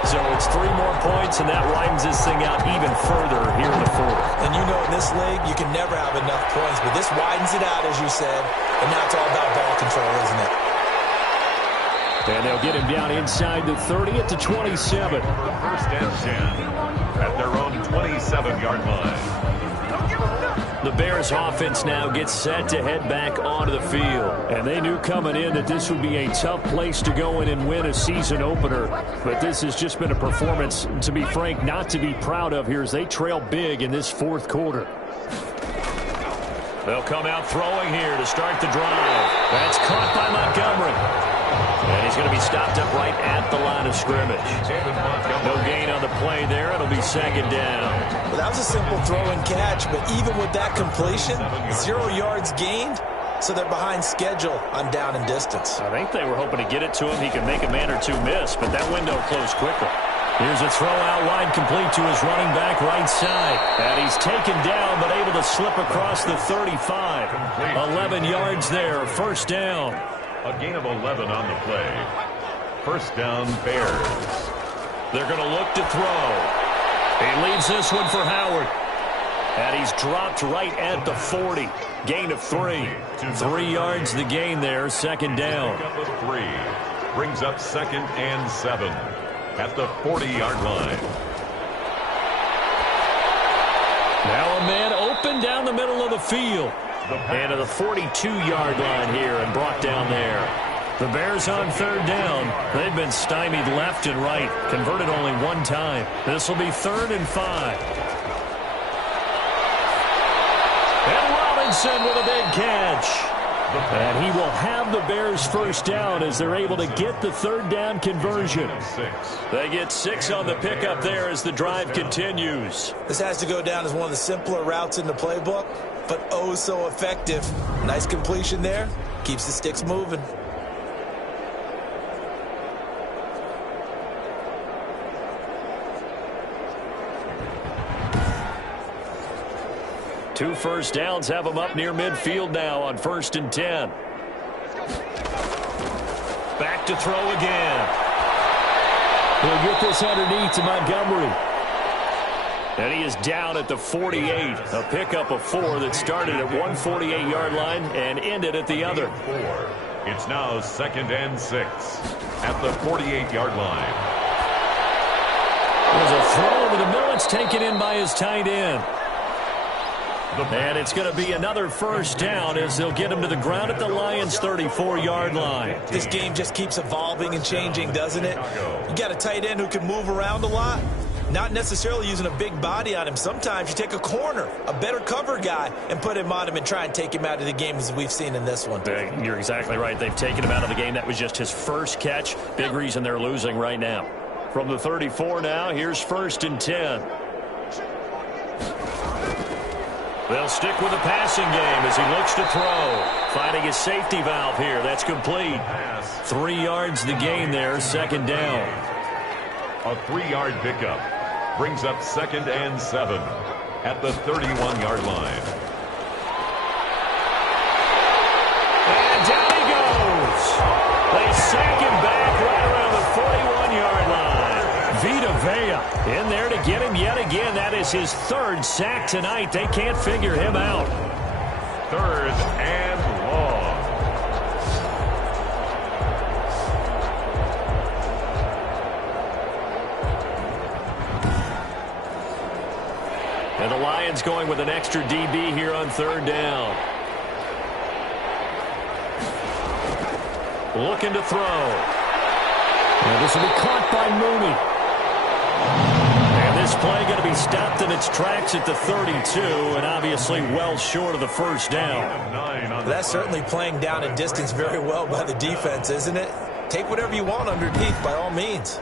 So it's 3 more points, and that widens this thing out even further here in the 4th. And you know in this league, you can never have enough points. But this widens it out, as you said. And now it's all about ball control, isn't it? And they'll get him down inside the 30 at the 27. 1st and 10 at their own 27-yard line. The Bears offense now gets set to head back onto the field. And they knew coming in that this would be a tough place to go in and win a season opener. But this has just been a performance, to be frank, not to be proud of here as they trail big in this 4th quarter. They'll come out throwing here to start the drive. That's caught by Montgomery. And he's going to be stopped up right at the line of scrimmage. No gain on the play there. It'll be 2nd down. Well, that was a simple throw and catch, but even with that completion, 0 yards gained, so they're behind schedule on down and distance. I think they were hoping to get it to him. He could make a man or 2 miss, but that window closed quickly. Here's a throw out wide, complete to his running back right side. And he's taken down, but able to slip across the 35. 11 yards there, 1st down. A gain of 11 on the play. 1st down, Bears. They're going to look to throw. He leaves this one for Howard. And he's dropped right at the 40. Gain of 3. 3 yards the gain there, 2nd down. Pickup of 3. Brings up 2nd and 7 at the 40-yard line. Now a man open down the middle of the field. And to the 42-yard line here and brought down there. The Bears on 3rd down. They've been stymied left and right. Converted only 1 time. This will be 3rd and 5. And Robinson with a big catch. And he will have the Bears 1st down as they're able to get the 3rd down conversion. They get 6 on the pickup there as the drive continues. This has to go down as one of the simpler routes in the playbook, but oh so effective. Nice completion there. Keeps the sticks moving. 2 first downs have him up near midfield now on 1st and 10. Back to throw again. He'll get this underneath to Montgomery. And he is down at the 48. A pickup of 4 that started at 148-yard line and ended at the other. It's now 2nd and 6 at the 48-yard line. There's a throw over the middle. It's taken in by his tight end. And it's going to be another first down as they'll get him to the ground at the Lions' 34-yard line. This game just keeps evolving and changing, doesn't it? You got a tight end who can move around a lot. Not necessarily using a big body on him. Sometimes you take a corner, a better cover guy, and put him on him and try and take him out of the game as we've seen in this one. You're exactly right. They've taken him out of the game. That was just his first catch. Big reason they're losing right now. From the 34 now, here's 1st and 10. They'll stick with the passing game as he looks to throw. Finding his safety valve here. That's complete. 3 yards the gain there, 2nd down. A 3-yard pickup brings up 2nd and 7 at the 31-yard line. And down he goes. They sack him back right around the 41-yard line. Vita Vea in there to get him yet again. That is his 3rd sack tonight. They can't figure him out. 3rd and long. And the Lions going with an extra DB here on 3rd down. Looking to throw. And this will be caught by Mooney. And this play going to be stopped in its tracks at the 32, and obviously well short of the first down. That's certainly playing down in distance very well by the defense, isn't it? Take whatever you want underneath by all means.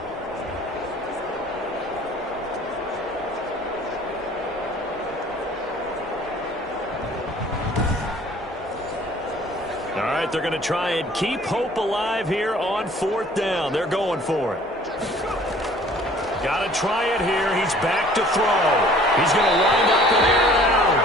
All right, they're going to try and keep hope alive here on 4th down. They're going for it. Got to try it here. He's back to throw. He's going to wind up and air it out.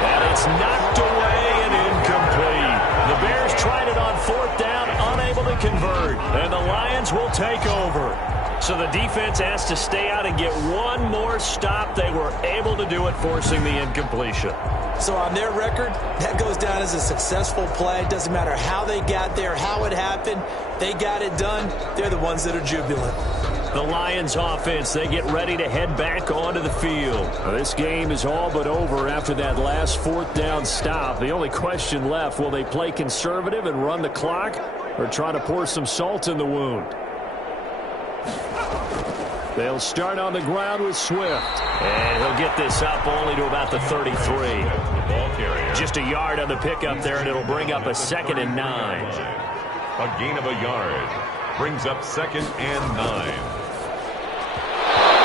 And it's knocked away and incomplete. The Bears tried it on 4th down, unable to convert. And the Lions will take over. So the defense has to stay out and get one more stop. They were able to do it, forcing the incompletion. So on their record, that goes down as a successful play. Doesn't matter how they got there, how it happened. They got it done. They're the ones that are jubilant. The Lions offense, they get ready to head back onto the field. This game is all but over after that last 4th down stop. The only question left, will they play conservative and run the clock or try to pour some salt in the wound? They'll start on the ground with Swift. And he'll get this up only to about the 33. Just a yard on the pickup there, and it'll bring up a 2nd and 9. A gain of a yard brings up 2nd and 9.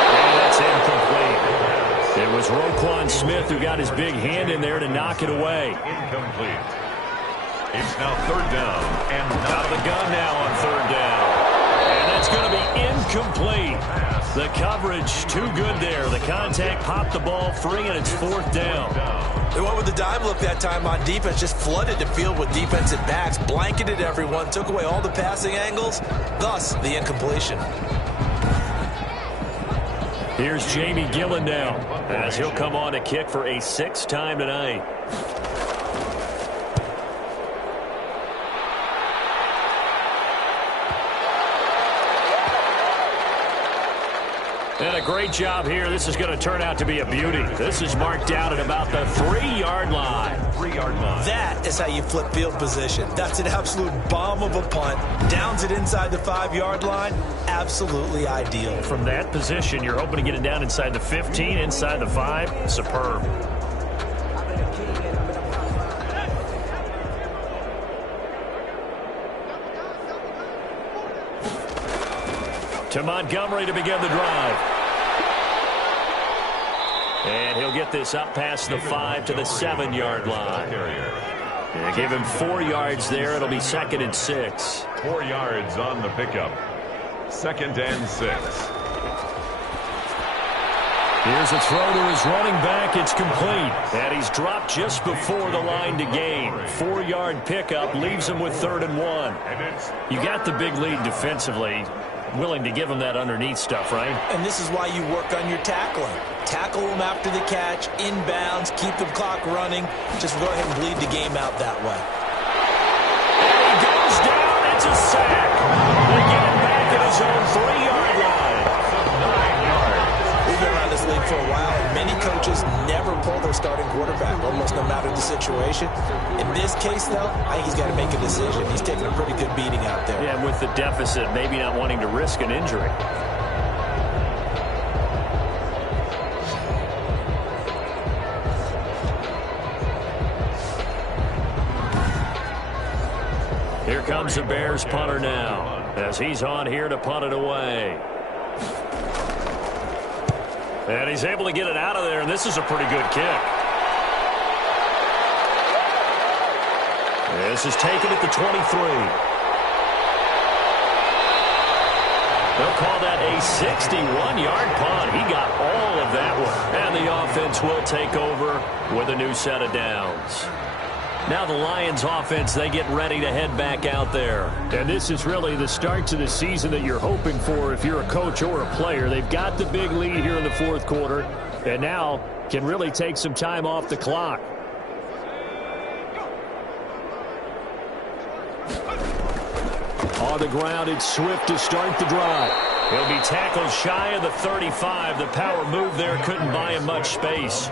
And that's incomplete. It was Roquan Smith who got his big hand in there to knock it away. Incomplete. It's now 3rd down and out of the gun now on 3rd down. And that's going to be incomplete. The coverage too good there. The contact popped the ball free, and it's 4th down. They went with the dime look that time on defense, just flooded the field with defensive backs, blanketed everyone, took away all the passing angles, thus the incompletion. Here's Jamie Gillen now as he'll come on to kick for a 6th time tonight. And a great job here. This is going to turn out to be a beauty. This is marked down at about the 3-yard line. 3-yard line. That is how you flip field position. That's an absolute bomb of a punt. Downs it inside the 5-yard line. Absolutely ideal. From that position, you're hoping to get it down inside the 15, inside the 5. Superb. To Montgomery to begin the drive. And he'll get this up past the 5 to the 7-yard line. And give him 4 yards there. It'll be 2nd and 6. 4 yards on the pickup. 2nd and 6. Here's a throw to his running back. It's complete. And he's dropped just before the line to gain. 4-yard pickup leaves him with 3rd and 1. You got the big lead defensively. Willing to give him that underneath stuff, right? And this is why you work on your tackling. Tackle them after the catch, inbounds, keep the clock running. Just go ahead and bleed the game out that way. And he goes down. It's a sack. They get him back at his own 3-yard line. 9 yards. We've been around this league for a while, and many coaches never pull their starting quarterback, almost no matter the situation. In this case, though, I think he's got to make a decision. He's taking a pretty good beating out there. Yeah, and with the deficit, maybe not wanting to risk an injury. Here comes the Bears punter now, as he's on here to punt it away. And he's able to get it out of there, and this is a pretty good kick. This is taken at the 23. They'll call that a 61-yard punt. He got all of that one. And the offense will take over with a new set of downs. Now the Lions offense, they get ready to head back out there. And this is really the start to the season that you're hoping for if you're a coach or a player. They've got the big lead here in the 4th quarter and now can really take some time off the clock. On the ground, it's Swift to start the drive. He'll be tackled shy of the 35. The power move there couldn't buy him much space.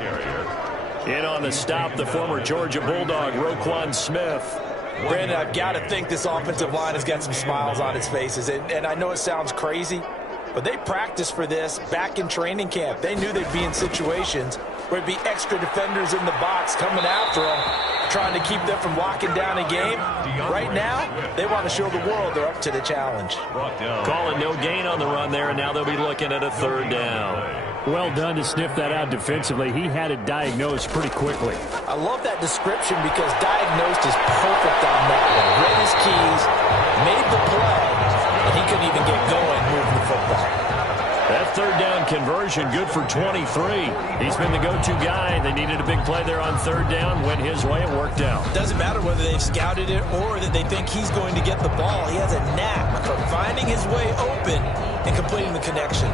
In on the stop, the former Georgia Bulldog, Roquan Smith. Brandon, I've got to think this offensive line has got some smiles on its faces. And I know it sounds crazy, but they practiced for this back in training camp. They knew they'd be in situations where it'd be extra defenders in the box coming after them, trying to keep them from locking down a game. Right now, they want to show the world they're up to the challenge. Calling no gain on the run there, and now they'll be looking at a 3rd down. Well done to sniff that out defensively. He had it diagnosed pretty quickly. I love that description because diagnosed is perfect on that one. Read his keys, made the play, and he couldn't even get going moving the football. That 3rd down conversion, good for 23. He's been the go-to guy. They needed a big play there on 3rd down. Went his way. It worked out. Doesn't matter whether they've scouted it or that they think he's going to get the ball. He has a knack for finding his way open and completing the connection.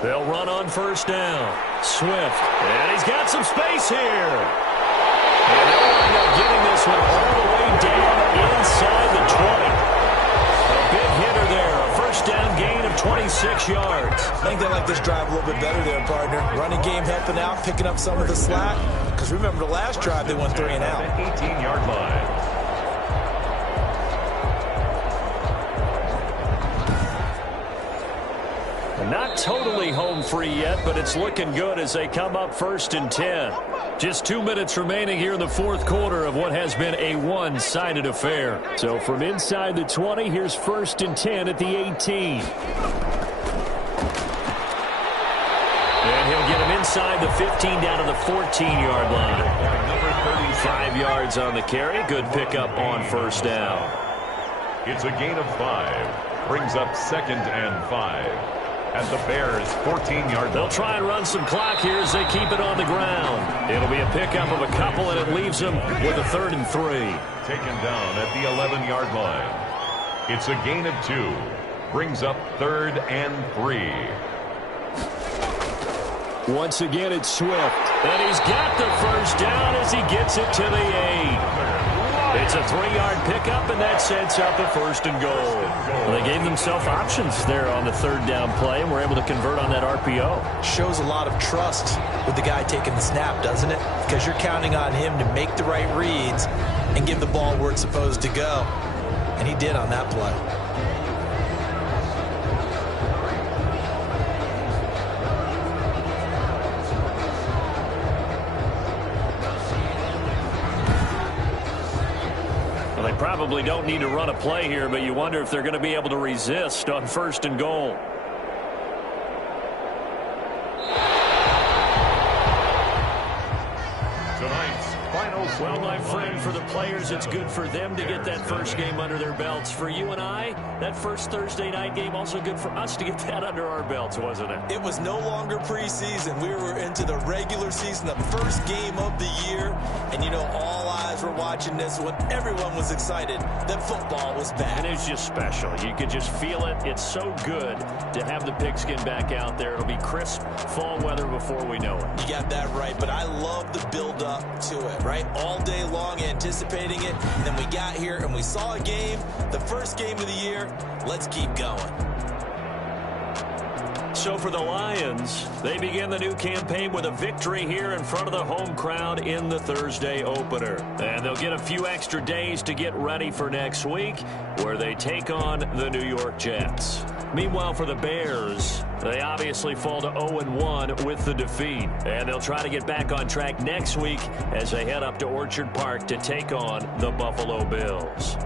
They'll run on 1st down. Swift. And he's got some space here. And they'll wind up getting this one all the way down inside the 20. A big hitter there. A 1st down gain of 26 yards. I think they like this drive a little bit better there, partner. Running game helping out, picking up some of the slack. Because remember the last drive, they went 3 and out. 18-yard line. Not totally home free yet, but it's looking good as they come up 1st and 10. Just 2 minutes remaining here in the 4th quarter of what has been a one-sided affair. So from inside the 20, here's 1st and 10 at the 18. And he'll get him inside the 15 down to the 14-yard line. 5 yards on the carry. Good pickup on 1st down. It's a gain of 5. Brings up 2nd and 5. At the Bears' 14-yard line. They'll try and run some clock here as they keep it on the ground. It'll be a pickup of a couple, and it leaves them with a 3rd and 3. Taken down at the 11-yard line. It's a gain of 2. Brings up 3rd and 3. Once again, it's Swift. And he's got the 1st down as he gets it to the 8. It's a 3-yard pickup, and that sets up a 1st and goal. Well, they gave themselves options there on the 3rd down play, and were able to convert on that RPO. Shows a lot of trust with the guy taking the snap, doesn't it? Because you're counting on him to make the right reads and give the ball where it's supposed to go. And he did on that play. They probably don't need to run a play here, but you wonder if they're going to be able to resist on 1st and goal. Well, my friend, for the players, it's good for them to get that first game under their belts. For you and I, that first Thursday night game, also good for us to get that under our belts, wasn't it? It was no longer preseason. We were into the regular season, the first game of the year. And, you know, all eyes were watching this when everyone was excited that football was back. And it's just special. You could just feel it. It's so good to have the pigskin back out there. It'll be crisp fall weather before we know it. You got that right, but I love the build-up to it, right? All day long anticipating it, and then we got here and we saw a game, the first game of the year. Let's keep going. So for the Lions, they begin the new campaign with a victory here in front of the home crowd in the Thursday opener. And they'll get a few extra days to get ready for next week, where they take on the New York Jets. Meanwhile, for the Bears, they obviously fall to 0-1 with the defeat. And they'll try to get back on track next week as they head up to Orchard Park to take on the Buffalo Bills.